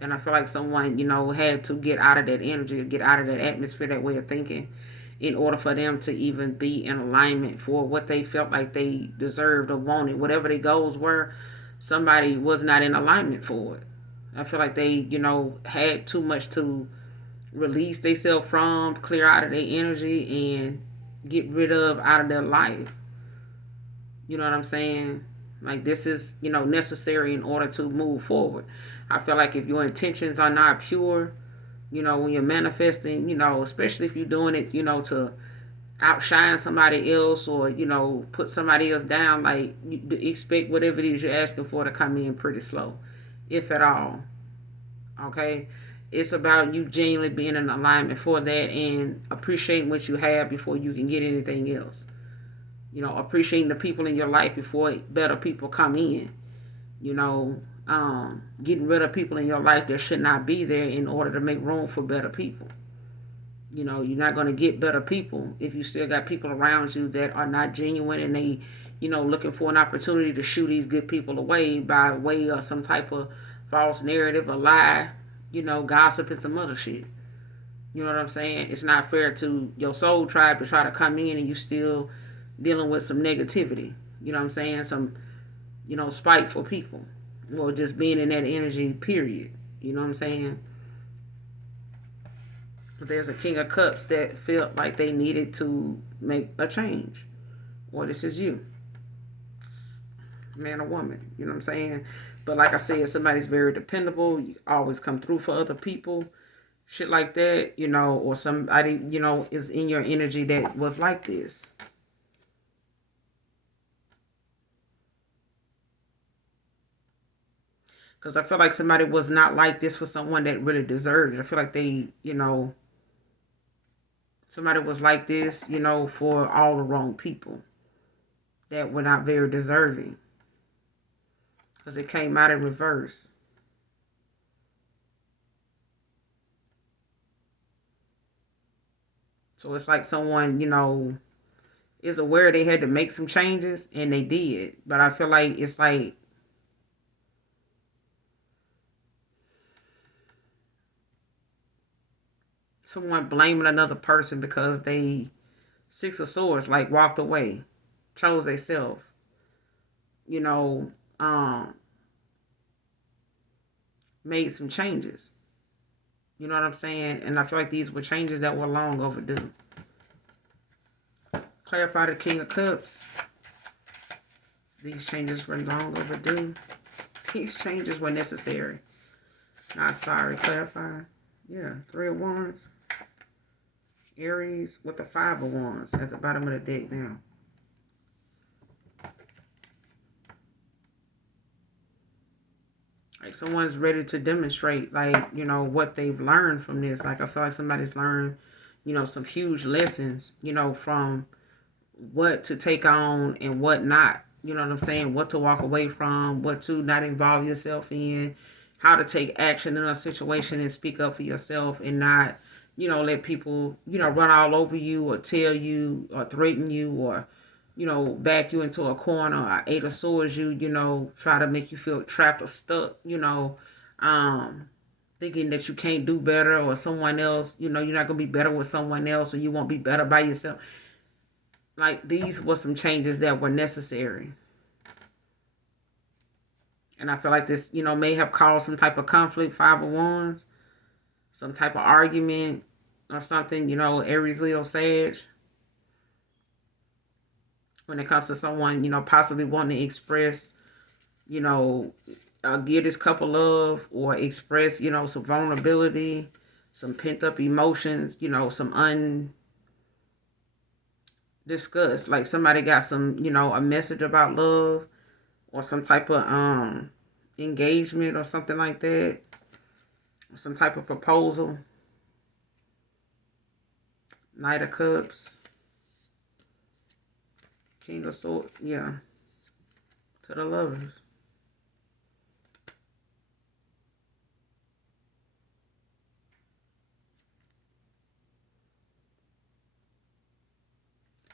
And I feel like someone, had to get out of that energy, get out of that atmosphere, that way of thinking, in order for them to even be in alignment for what they felt like they deserved or wanted. Whatever their goals were, somebody was not in alignment for it. I feel like they, had too much to release themselves from, clear out of their energy, and get rid of out of their life. You know what I'm saying? Like, this is, necessary in order to move forward. I feel like if your intentions are not pure, when you're manifesting, especially if you're doing it, to outshine somebody else, or, put somebody else down, like, you expect whatever it is you're asking for to come in pretty slow, if at all. Okay? It's about you genuinely being in alignment for that, and appreciating what you have before you can get anything else. Appreciating the people in your life before better people come in. Getting rid of people in your life that should not be there in order to make room for better people. You're not going to get better people if you still got people around you that are not genuine, and they, looking for an opportunity to shoo these good people away by way of some type of false narrative, a lie, gossip, and some other shit. You know what I'm saying? It's not fair to your soul tribe to try to come in and you still dealing with some negativity. You know what I'm saying? Some, spiteful people. Or just being in that energy, period. You know what I'm saying? But there's a King of Cups that felt like they needed to make a change. Well, this is you, man or woman. You know what I'm saying? But like I said, somebody's very dependable. You always come through for other people. Shit like that, or somebody, is in your energy that was like this. Because I feel like somebody was not like this for someone that really deserved it. I feel like they, somebody was like this, for all the wrong people that were not very deserving. Because it came out in reverse. So it's like someone, is aware they had to make some changes and they did. But I feel like it's like someone blaming another person because they, Six of Swords, like walked away, chose themselves, you know, um, made some changes. You know what I'm saying? And I feel like these were changes that were long overdue. Clarify the King of Cups. These changes were long overdue. These changes were necessary. Not sorry. Clarify. Yeah. Three of Wands. Aries with the Five of Wands at the bottom of the deck now. Like someone's ready to demonstrate, like, what they've learned from this. Like I feel like somebody's learned, some huge lessons, from what to take on and what not. You know what I'm saying? What to walk away from, what to not involve yourself in, how to take action in a situation and speak up for yourself and not, let people, run all over you or tell you or threaten you or, back you into a corner or Eight of Swords you, try to make you feel trapped or stuck, thinking that you can't do better or someone else, you're not going to be better with someone else or you won't be better by yourself. Like these were some changes that were necessary. And I feel like this, may have caused some type of conflict, Five of Wands, some type of argument or something, Aries, Leo, Sag. When it comes to someone, possibly wanting to express, give this couple love or express, some vulnerability, some pent up emotions, some undiscussed. Like somebody got some, a message about love or some type of engagement or something like that, some type of proposal. Knight of Cups, King of Swords, yeah, to the Lovers.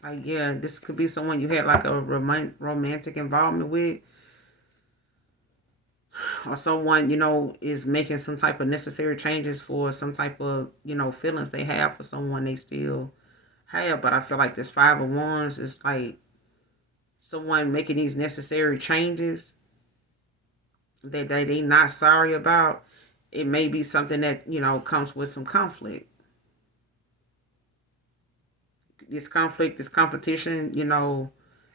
Like, yeah, this could be someone you had like a romantic involvement with, or someone, is making some type of necessary changes for some type of, feelings they have for someone they still have. But I feel like this Five of Wands is like someone making these necessary changes that they not sorry about. It may be something that, comes with some conflict. This conflict, this competition,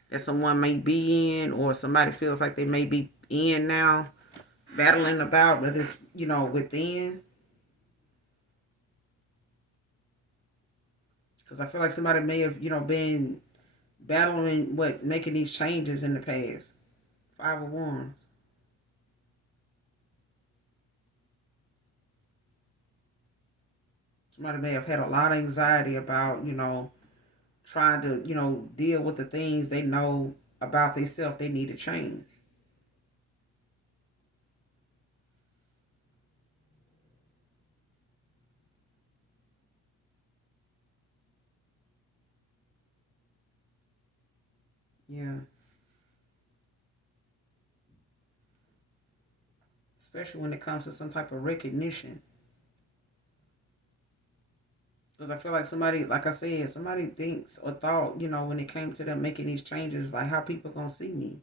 that someone may be in or somebody feels like they may be in now, battling about, whether it's, within. Because I feel like somebody may have, been battling making these changes in the past. Five of Wands. Somebody may have had a lot of anxiety about, trying to, deal with the things they know about themselves they need to change. Yeah. Especially when it comes to some type of recognition. Because I feel like somebody, like I said, somebody thinks or thought, when it came to them making these changes, like how people gonna see me.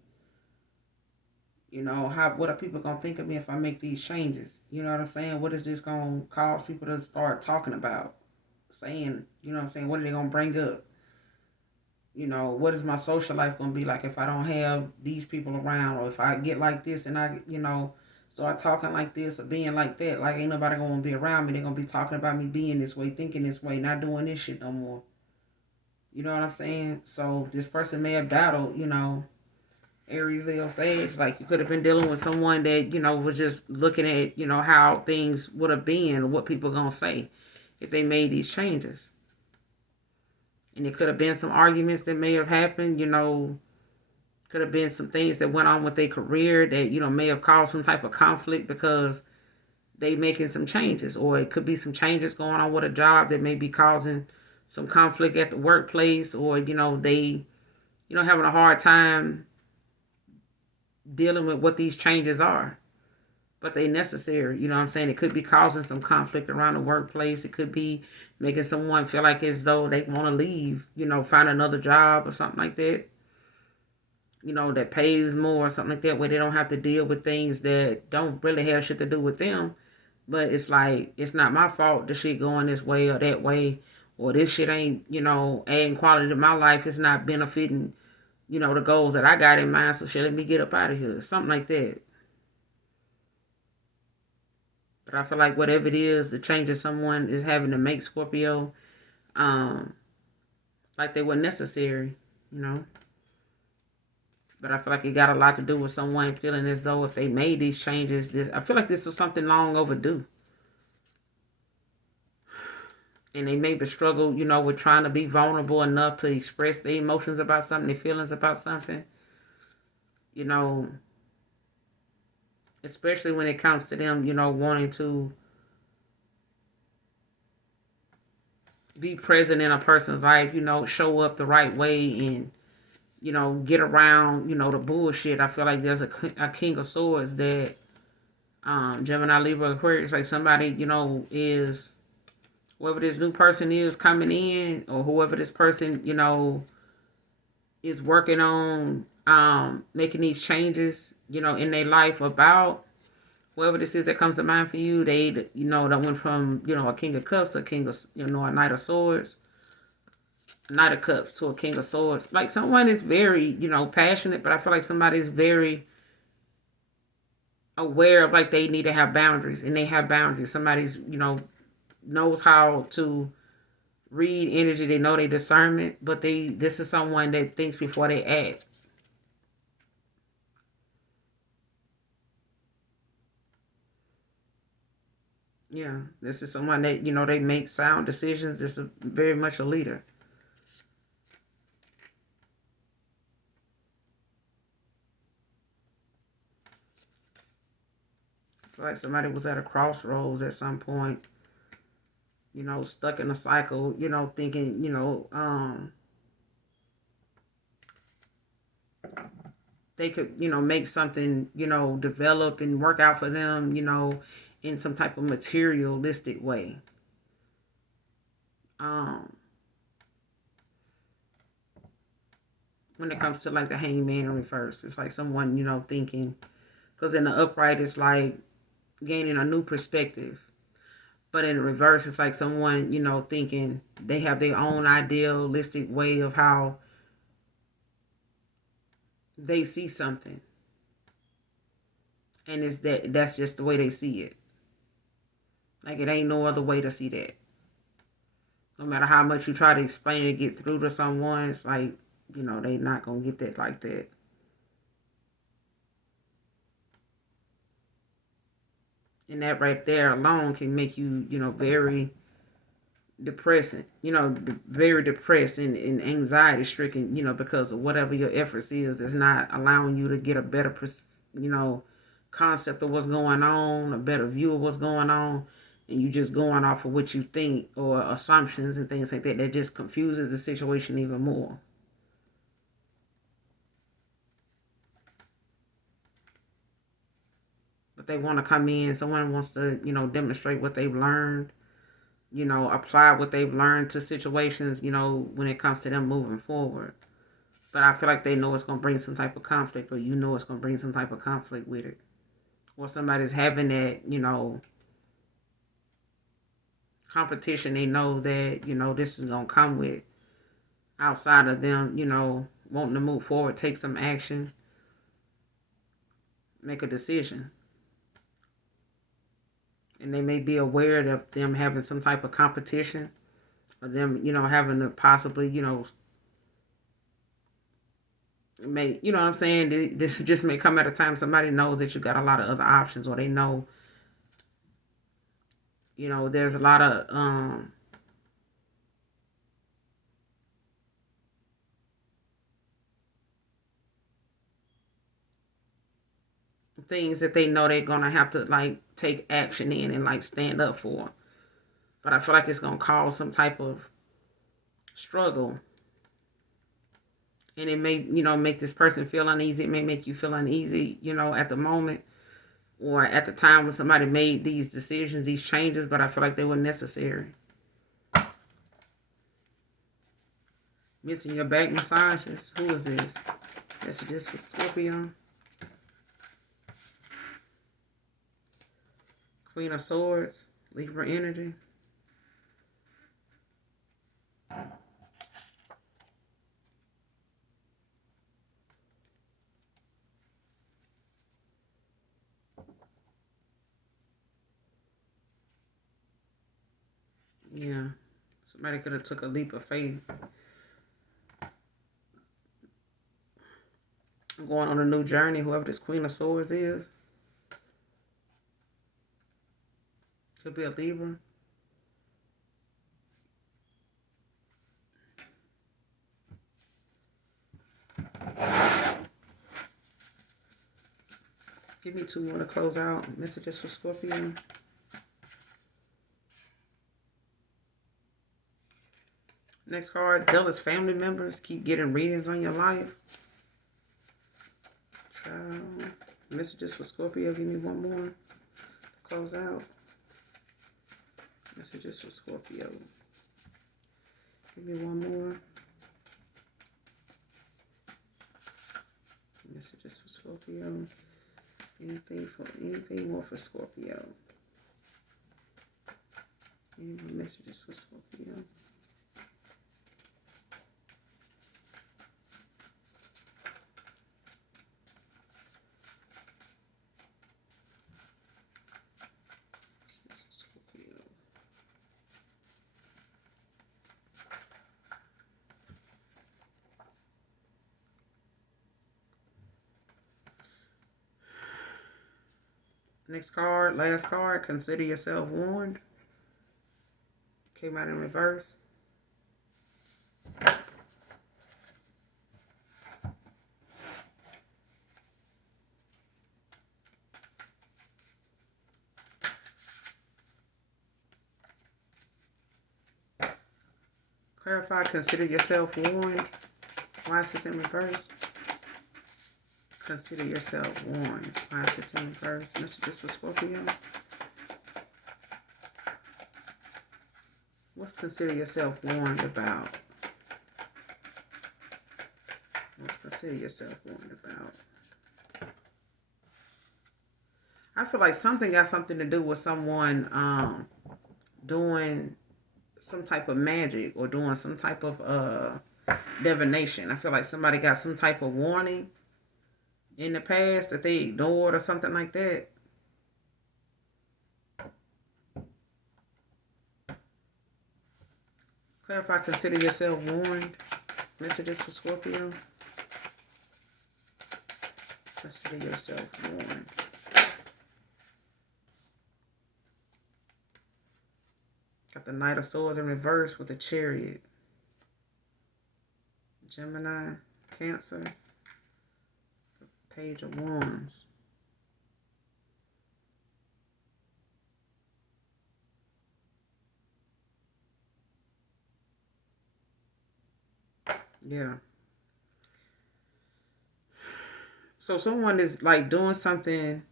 What are people gonna think of me if I make these changes? You know what I'm saying? What is this gonna cause people to start talking about? Saying, you know what I'm saying? What are they gonna bring up? What is my social life gonna be like if I don't have these people around, or if I get like this and I, start talking like this or being like that? Like ain't nobody gonna be around me. They're gonna be talking about me being this way, thinking this way, not doing this shit no more. You know what I'm saying? So this person may have battled, Aries, Leo, Sage. Like you could have been dealing with someone that, was just looking at, how things would have been, or what people are going to say if they made these changes. And it could have been some arguments that may have happened, could have been some things that went on with their career that, may have caused some type of conflict because they making some changes. Or it could be some changes going on with a job that may be causing some conflict at the workplace, or, they, having a hard time dealing with what these changes are. But they necessary, you know what I'm saying? It could be causing some conflict around the workplace. It could be making someone feel like as though they want to leave, find another job or something like that. That pays more or something like that, where they don't have to deal with things that don't really have shit to do with them. But it's like, it's not my fault the shit going this way or that way, or this shit ain't, adding quality to my life. It's not benefiting, the goals that I got in mind. So shit, let me get up out of here. Something like that. But I feel like whatever it is, the changes someone is having to make, Scorpio, like they were necessary, But I feel like it got a lot to do with someone feeling as though if they made these changes, I feel like this was something long overdue. And they maybe struggle, with trying to be vulnerable enough to express their emotions about something, their feelings about something. Especially when it comes to them, wanting to be present in a person's life, show up the right way and, get around, the bullshit. I feel like there's a King of Swords that Gemini, Libra, Aquarius, like somebody, is, whoever this new person is coming in, or whoever this person, is working on making these changes, in their life about. Whoever this is that comes to mind for you, they, that went from, a King of Cups to a King of, a Knight of Swords, a Knight of Cups to a King of Swords. Like someone is very, passionate, but I feel like somebody's very aware of like they need to have boundaries, and they have boundaries. Somebody's, knows how to read energy. They know their discernment, but this is someone that thinks before they act. Yeah, this is someone that, they make sound decisions. This is very much a leader. I feel like somebody was at a crossroads at some point, stuck in a cycle, thinking, they could, make something, develop and work out for them, in some type of materialistic way. When it comes to like the Hangman in reverse, it's like someone, thinking, because in the upright, it's like gaining a new perspective. But in the reverse, it's like someone, thinking they have their own idealistic way of how they see something. And it's that's just the way they see it. Like it ain't no other way to see that. No matter how much you try to explain and get through to someone, it's like, they not going to get that like that. And that right there alone can make you, very depressing, very depressed and anxiety stricken, because of whatever your efforts is not allowing you to get a better, concept of what's going on, a better view of what's going on. And you just going off of what you think or assumptions and things like that. That just confuses the situation even more. But they want to come in. Someone wants to, demonstrate what they've learned, apply what they've learned to situations, when it comes to them moving forward. But I feel like they know it's going to bring some type of conflict, or it's going to bring some type of conflict with it. Or somebody's having that, competition they know that, this is going to come with outside of them, wanting to move forward, take some action, make a decision. And they may be aware of them having some type of competition, or them, having to possibly, may, you know what I'm saying? This just may come at a time somebody knows that you got a lot of other options, or they know, there's a lot of things that they know they're gonna have to like take action in and like stand up for. But I feel like it's gonna cause some type of struggle, and it may, make this person feel uneasy. It may make you feel uneasy, at the moment or at the time when somebody made these decisions, these changes. But I feel like they were necessary. Missing your back massages. Who is this? Messages for Scorpio. Queen of Swords. Libra energy. Yeah. Somebody could have took a leap of faith. Going on a new journey, whoever this Queen of Swords is. Could be a Libra. Give me 2 more to close out. Messages for Scorpio. Next card, jealous family members keep getting readings on your life. Child. Messages for Scorpio. Give me 1 more to close out. Messages for Scorpio. Give me 1 more. Messages for Scorpio. Anything more for Scorpio? Any more messages for Scorpio? Next card, last card, consider yourself warned. Came out in reverse. Clarify, consider yourself warned. Why is this in reverse? Consider yourself warned. Why is this in reverse? Messages for Scorpio. What's consider yourself warned about? What's consider yourself warned about? I feel like something got something to do with someone doing some type of magic or doing some type of divination. I feel like somebody got some type of warning in the past that they ignored or something like that. Clarify, consider yourself warned. Messages for Scorpio. Consider yourself warned. Got the Knight of Swords in reverse with the Chariot. Gemini, Cancer. Page of Wands. Yeah. So someone is like doing something.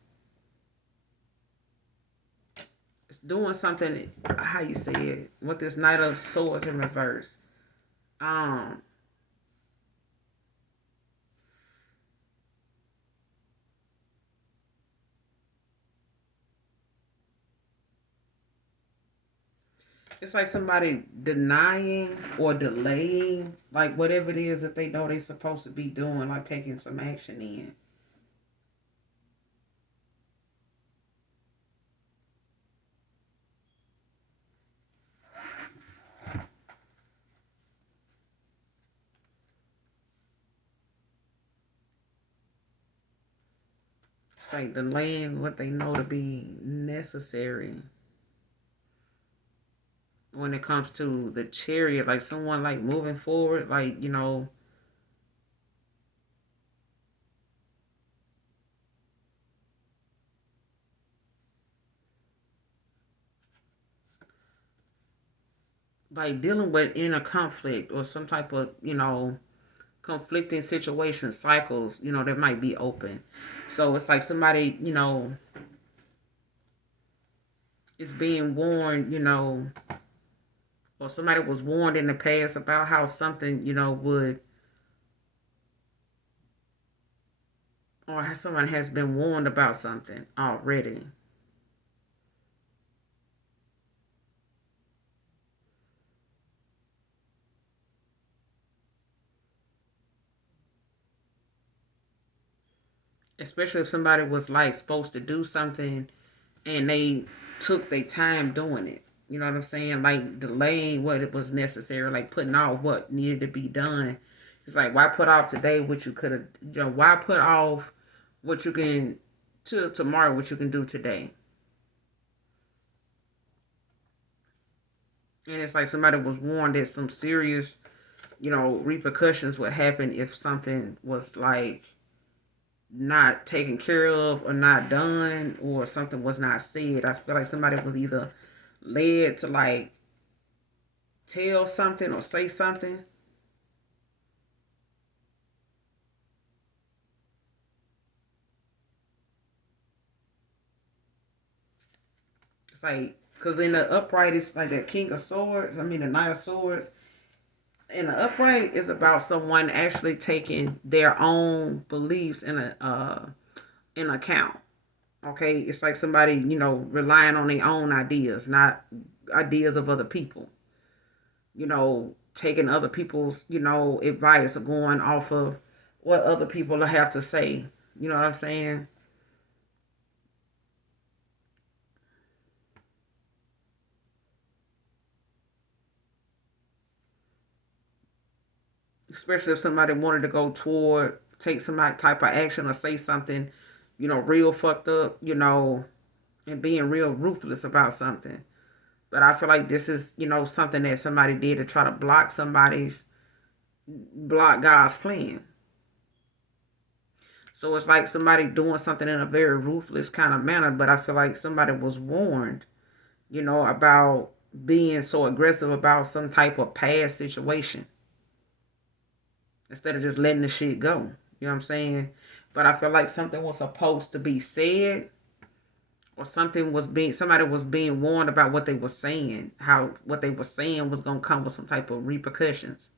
It's doing something. How you say it? With this Knight of Swords in reverse. It's like somebody denying or delaying, like whatever it is that they know they're supposed to be doing, like taking some action in. It's like delaying what they know to be necessary when it comes to the chariot, like someone like moving forward, like, like dealing with inner conflict or some type of, conflicting situation cycles, that might be open. So it's like somebody, is being warned, or somebody was warned in the past about how something, would, or how someone has been warned about something already. Especially if somebody was like supposed to do something and they took their time doing it. You know what I'm saying? Like delaying what it was necessary, like putting off what needed to be done. It's like, why put off today what you could have, why put off what you can to tomorrow what you can do today? And it's like somebody was warned that some serious, repercussions would happen if something was like not taken care of or not done or something was not said. I feel like somebody was either led to like tell something or say something. It's like, because in the upright, it's like that King of Swords. I mean, the Knight of Swords. And the upright is about someone actually taking their own beliefs in account. Okay, it's like somebody, relying on their own ideas, not ideas of other people. Taking other people's, advice or going off of what other people have to say. You know what I'm saying? Especially if somebody wanted to go toward, take some type of action or say something, real fucked up, and being real ruthless about something. But I feel like this is, something that somebody did to try to block God's plan. So it's like somebody doing something in a very ruthless kind of manner, but I feel like somebody was warned, about being so aggressive about some type of past situation instead of just letting the shit go. You know what I'm saying? But I feel like something was supposed to be said, or somebody was being warned about what they were saying, how what they were saying was gonna come with some type of repercussions.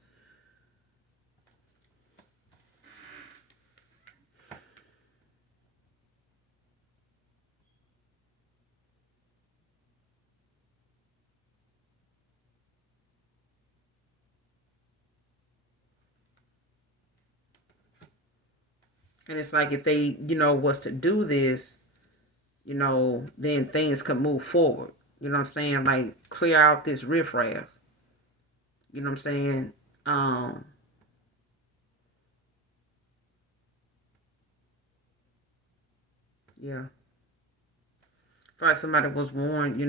And it's like if they, was to do this, then things could move forward. You know what I'm saying? Like clear out this riffraff. You know what I'm saying? Um, yeah. I feel like somebody was warned,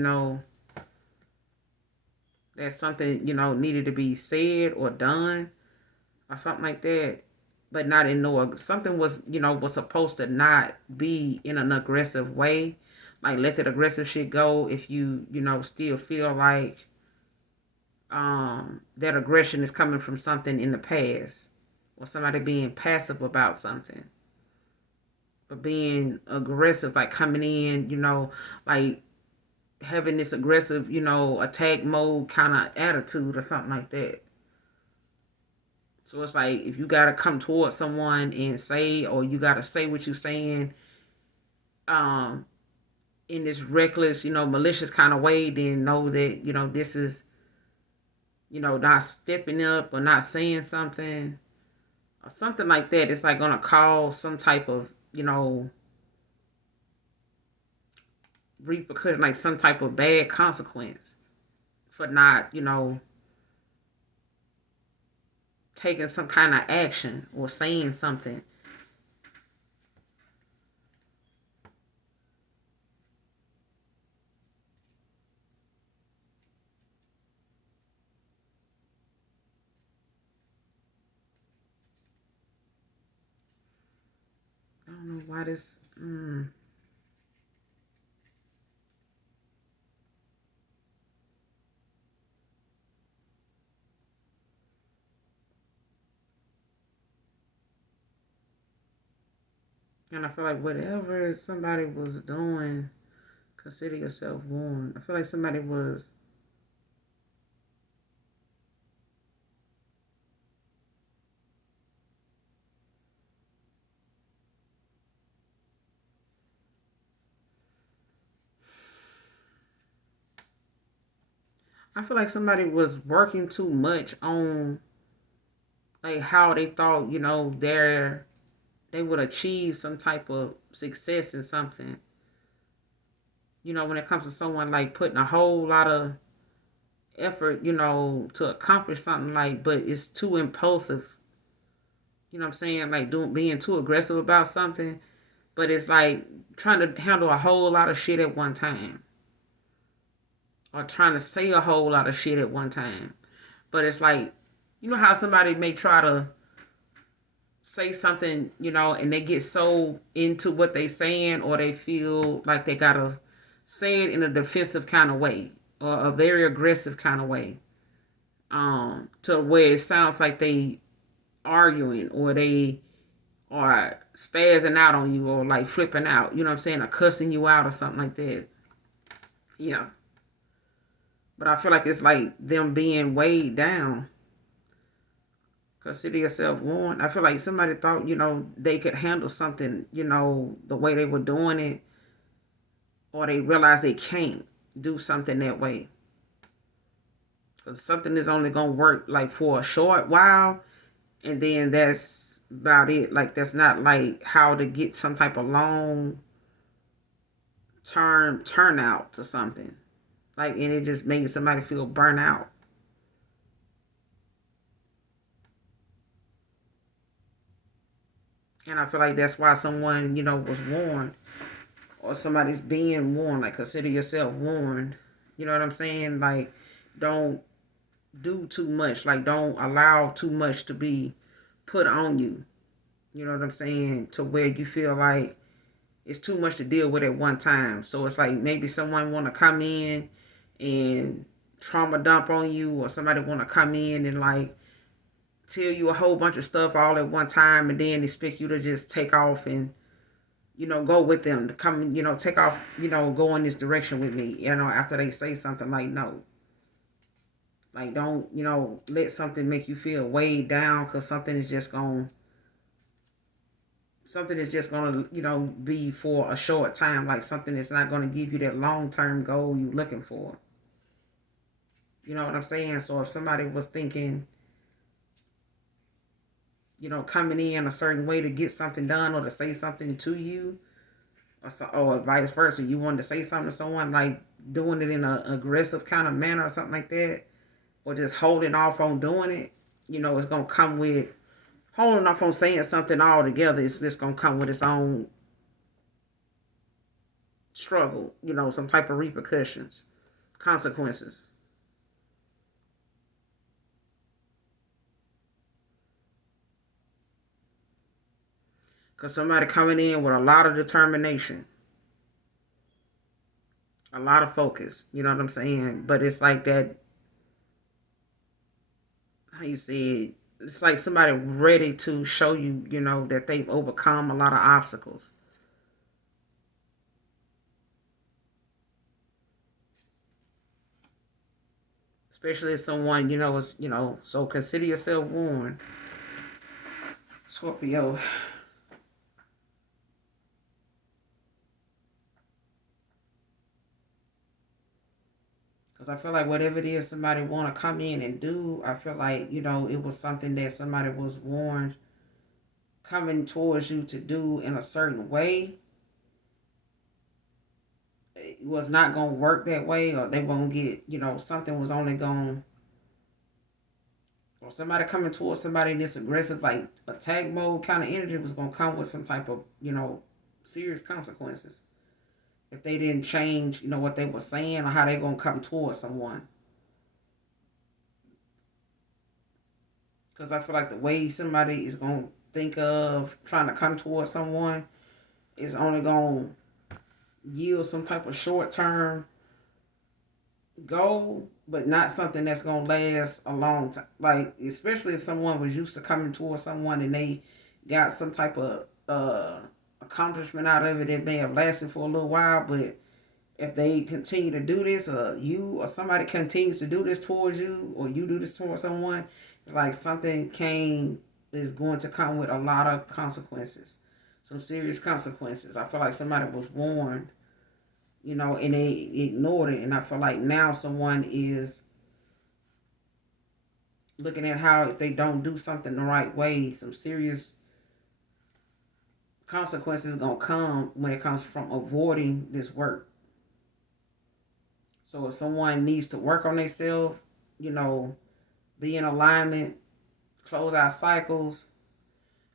that something, needed to be said or done or something like that, but not in no, something was, was supposed to not be in an aggressive way. Like let that aggressive shit go if you, still feel like that aggression is coming from something in the past or somebody being passive about something. But being aggressive, like coming in, like having this aggressive, attack mode kind of attitude or something like that. So it's like if you gotta come towards someone and say, or you gotta say what you're saying, um, in this reckless, malicious kind of way, then know that this is, not stepping up or not saying something or something like that. It's like gonna cause some type of, repercussion, like some type of bad consequence for not, taking some kind of action or saying something. don't know why this. And I feel like whatever somebody was doing, consider yourself warned. I feel like somebody was. I feel like somebody was working too much on like how they thought, they would achieve some type of success in something. When it comes to someone like putting a whole lot of effort, to accomplish something like, but it's too impulsive. You know what I'm saying? Like being too aggressive about something, but it's like trying to handle a whole lot of shit at one time, or trying to say a whole lot of shit at one time. But it's like, how somebody may try to say something, and they get so into what they saying, or they feel like they gotta say it in a defensive kind of way, or a very aggressive kind of way, to where it sounds like they arguing, or they are spazzing out on you, or like flipping out, you know what I'm saying, or cussing you out or something like that. Yeah. But I feel like it's like them being weighed down. Consider yourself warned. I feel like somebody thought, they could handle something, the way they were doing it, or they realize they can't do something that way. Because something is only going to work like for a short while, and then that's about it. Like, that's not like how to get some type of long term turnout to something. Like, and it just makes somebody feel burnt out. And I feel like that's why someone, was warned, or somebody's being warned. Like, consider yourself warned. You know what I'm saying? Like, don't do too much. Like, don't allow too much to be put on you. You know what I'm saying? To where you feel like it's too much to deal with at one time. So it's like maybe someone want to come in and trauma dump on you, or somebody want to come in and like tell you a whole bunch of stuff all at one time, and then expect you to just take off and go with them to come, take off, go in this direction with me, after they say something. Like, no, like, don't, let something make you feel weighed down, because something is just gonna, be for a short time. Like, something that's not gonna give you that long-term goal you're looking for. You know what I'm saying? So if somebody was thinking, coming in a certain way to get something done, or to say something to you, or vice versa, you wanted to say something to someone, like doing it in an aggressive kind of manner or something like that, or just holding off on doing it, it's gonna come with holding off on saying something altogether. It's just gonna come with its own struggle, some type of repercussions, consequences. Because somebody coming in with a lot of determination, a lot of focus, you know what I'm saying? But it's like that, how you say it, it's like somebody ready to show you, that they've overcome a lot of obstacles. Especially if someone, is, so consider yourself warned, Scorpio. Because I feel like whatever it is somebody want to come in and do, I feel like, it was something that somebody was warned coming towards you to do in a certain way. It was not going to work that way, or they won't get, something was only going, or somebody coming towards somebody in this aggressive, like attack mode kind of energy, was going to come with some type of, serious consequences. If they didn't change, what they were saying, or how they going to come towards someone. Because I feel like the way somebody is going to think of trying to come towards someone, is only going to yield some type of short term goal, but not something that's going to last a long time. Like, especially if someone was used to coming towards someone and they got some type of accomplishment out of it, it may have lasted for a little while, but if they continue to do this, or you or somebody continues to do this towards you, or you do this towards someone, it's like something is going to come with a lot of consequences, some serious consequences. I feel like somebody was warned, and they ignored it, and I feel like now someone is looking at how if they don't do something the right way, some serious consequences gonna come when it comes from avoiding this work. So if someone needs to work on themselves, be in alignment, close out cycles,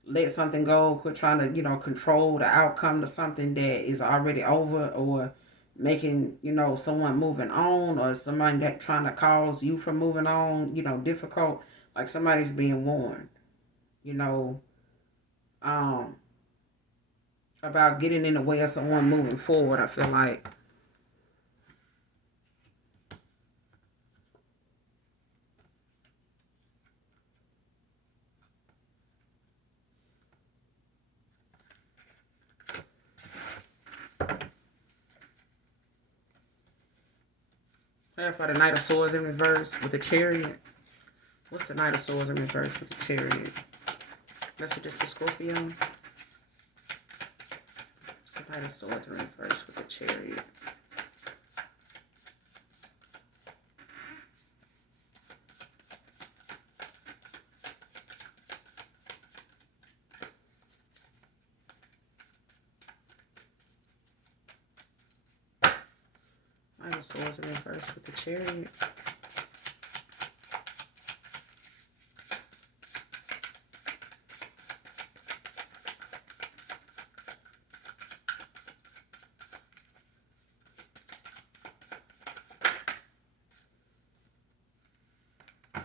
let something go, quit trying to, control the outcome to something that is already over, or making, someone moving on, or somebody that trying to cause you from moving on, difficult. Like somebody's being warned, you know, um, about getting in the way of someone moving forward, I feel like. Clarify the Knight of Swords in reverse with the Chariot. What's the Knight of Swords in reverse with the Chariot? Messages for Scorpio. What's the Knight of Swords in reverse with the Chariot? Knight of Swords in reverse with the Chariot.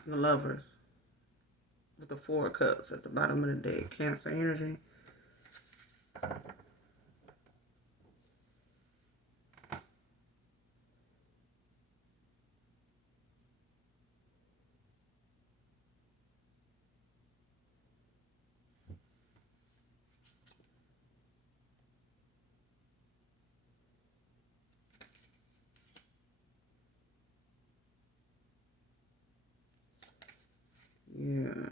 The Lovers with the Four of Cups at the bottom of the deck. Cancer energy. Yeah.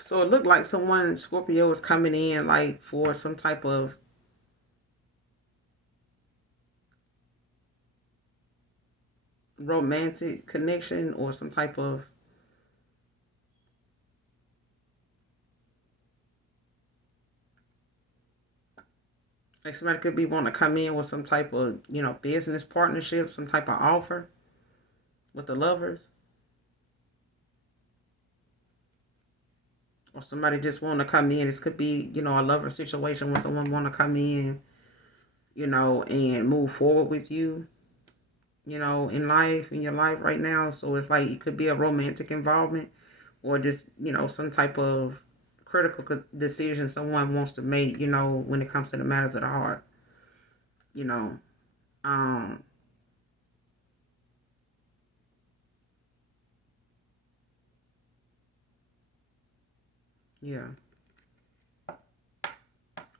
So it looked like someone, Scorpio, was coming in like for some type of romantic connection, or some type of like somebody could be wanting to come in with some type of, business partnership, some type of offer with the Lovers. Or somebody just want to come in. This could be, a lover situation where someone want to come in, and move forward with you, in your life right now. So it's like it could be a romantic involvement, or just, some type of critical decision someone wants to make, when it comes to the matters of the heart, you know. Um, yeah.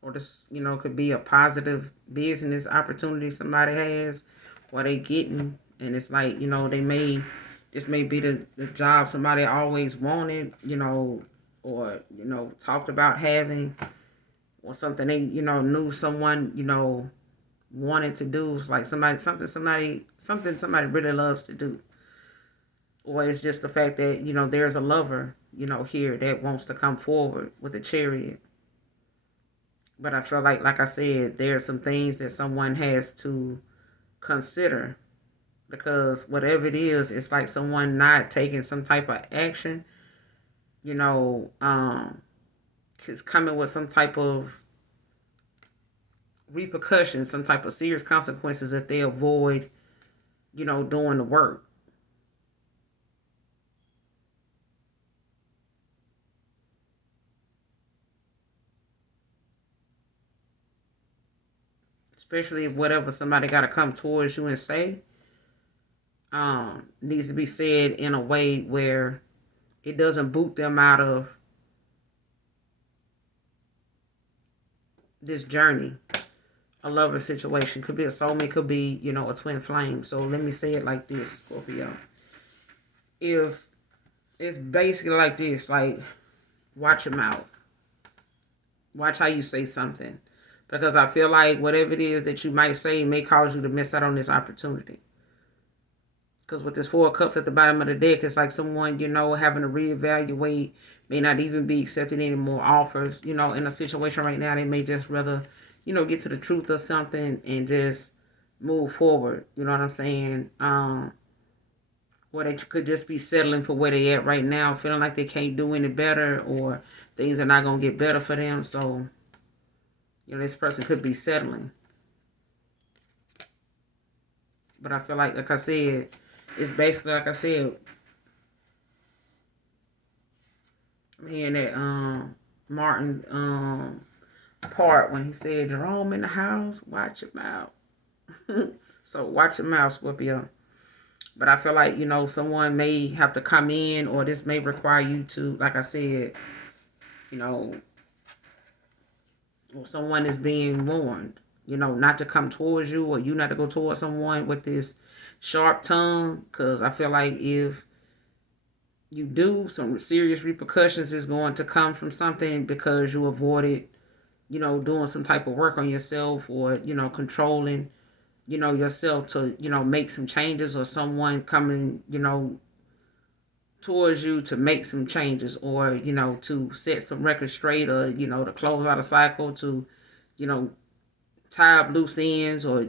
Or this, could be a positive business opportunity somebody has, or they getting, and it's like, this may be the job somebody always wanted, or, talked about having, or something they, knew someone, wanted to do. It's like something somebody really loves to do. Or it's just the fact that, there's a lover, here that wants to come forward with a Chariot. But I feel like I said, there are some things that someone has to consider, because whatever it is, it's like someone not taking some type of action, you know, is coming with some type of repercussions, some type of serious consequences if they avoid, doing the work. Especially if whatever somebody got to come towards you and say needs to be said in a way where it doesn't boot them out of this journey. A lover situation could be a soulmate, could be, a twin flame. So let me say it like this, Scorpio. If it's basically like this, like, watch your mouth. Watch how you say something. Because I feel like whatever it is that you might say may cause you to miss out on this opportunity. Because with this 4 of Cups at the bottom of the deck, it's like someone, having to reevaluate, may not even be accepting any more offers. In a situation right now, they may just rather, get to the truth of something and just move forward. You know what I'm saying? Or they could just be settling for where they at right now, feeling like they can't do any better, or things are not going to get better for them. So, this person could be settling. But I feel like I said, it's basically like I said, I'm hearing that Martin part when he said, Jerome in the house, watch your mouth. So watch your mouth, Scorpio. But I feel like, someone may have to come in, or this may require you to, like I said, or someone is being warned, not to come towards you, or you not to go towards someone with this sharp tongue. Because I feel like if you do, some serious repercussions is going to come from something because you avoided, doing some type of work on yourself, or, controlling, yourself to, make some changes, or someone coming, towards you to make some changes, or, to set some records straight, or, to close out a cycle, to, tie up loose ends, or,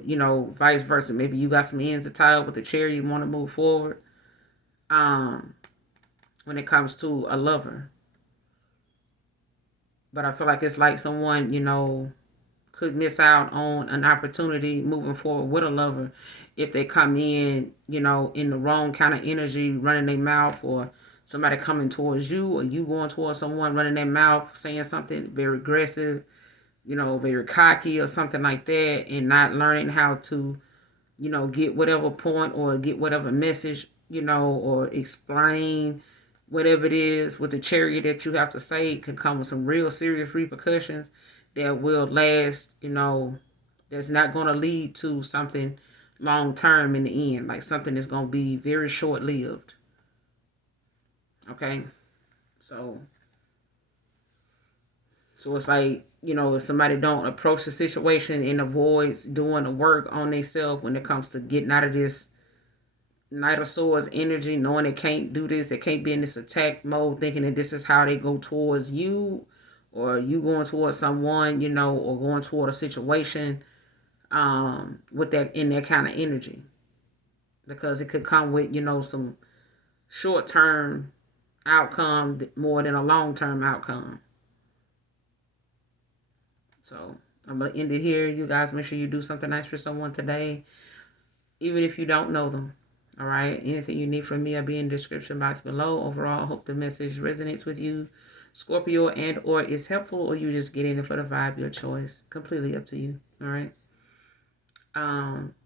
vice versa. Maybe you got some ends to tie up with the chair, you want to move forward. When it comes to a lover. But I feel like it's like someone, could miss out on an opportunity moving forward with a lover if they come in, in the wrong kind of energy, running their mouth, or somebody coming towards you, or you going towards someone running their mouth, saying something very aggressive, very cocky or something like that, and not learning how to, get whatever point or get whatever message, or explain whatever it is with the chariot that you have to say. It can come with some real serious repercussions that will last, that's not going to lead to something long term in the end, like something that's going to be very short lived. Okay, so it's like, if somebody don't approach the situation and avoids doing the work on themselves when it comes to getting out of this Knight of Swords energy, knowing they can't do this, they can't be in this attack mode, thinking that this is how they go towards you, or you going towards someone, or going toward a situation with that, in that kind of energy. Because it could come with, some short-term outcome more than a long-term outcome. So I'm going to end it here. You guys make sure you do something nice for someone today, even if you don't know them. All right. Anything you need from me, I'll be in the description box below. Overall, I hope the message resonates with you, Scorpio, and or is helpful, or you just get in it for the vibe, your choice. Completely up to you. All right.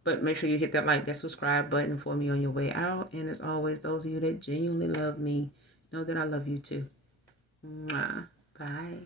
But make sure you hit that like, that subscribe button for me on your way out. And as always, those of you that genuinely love me, know that I love you too. Mwah. Bye.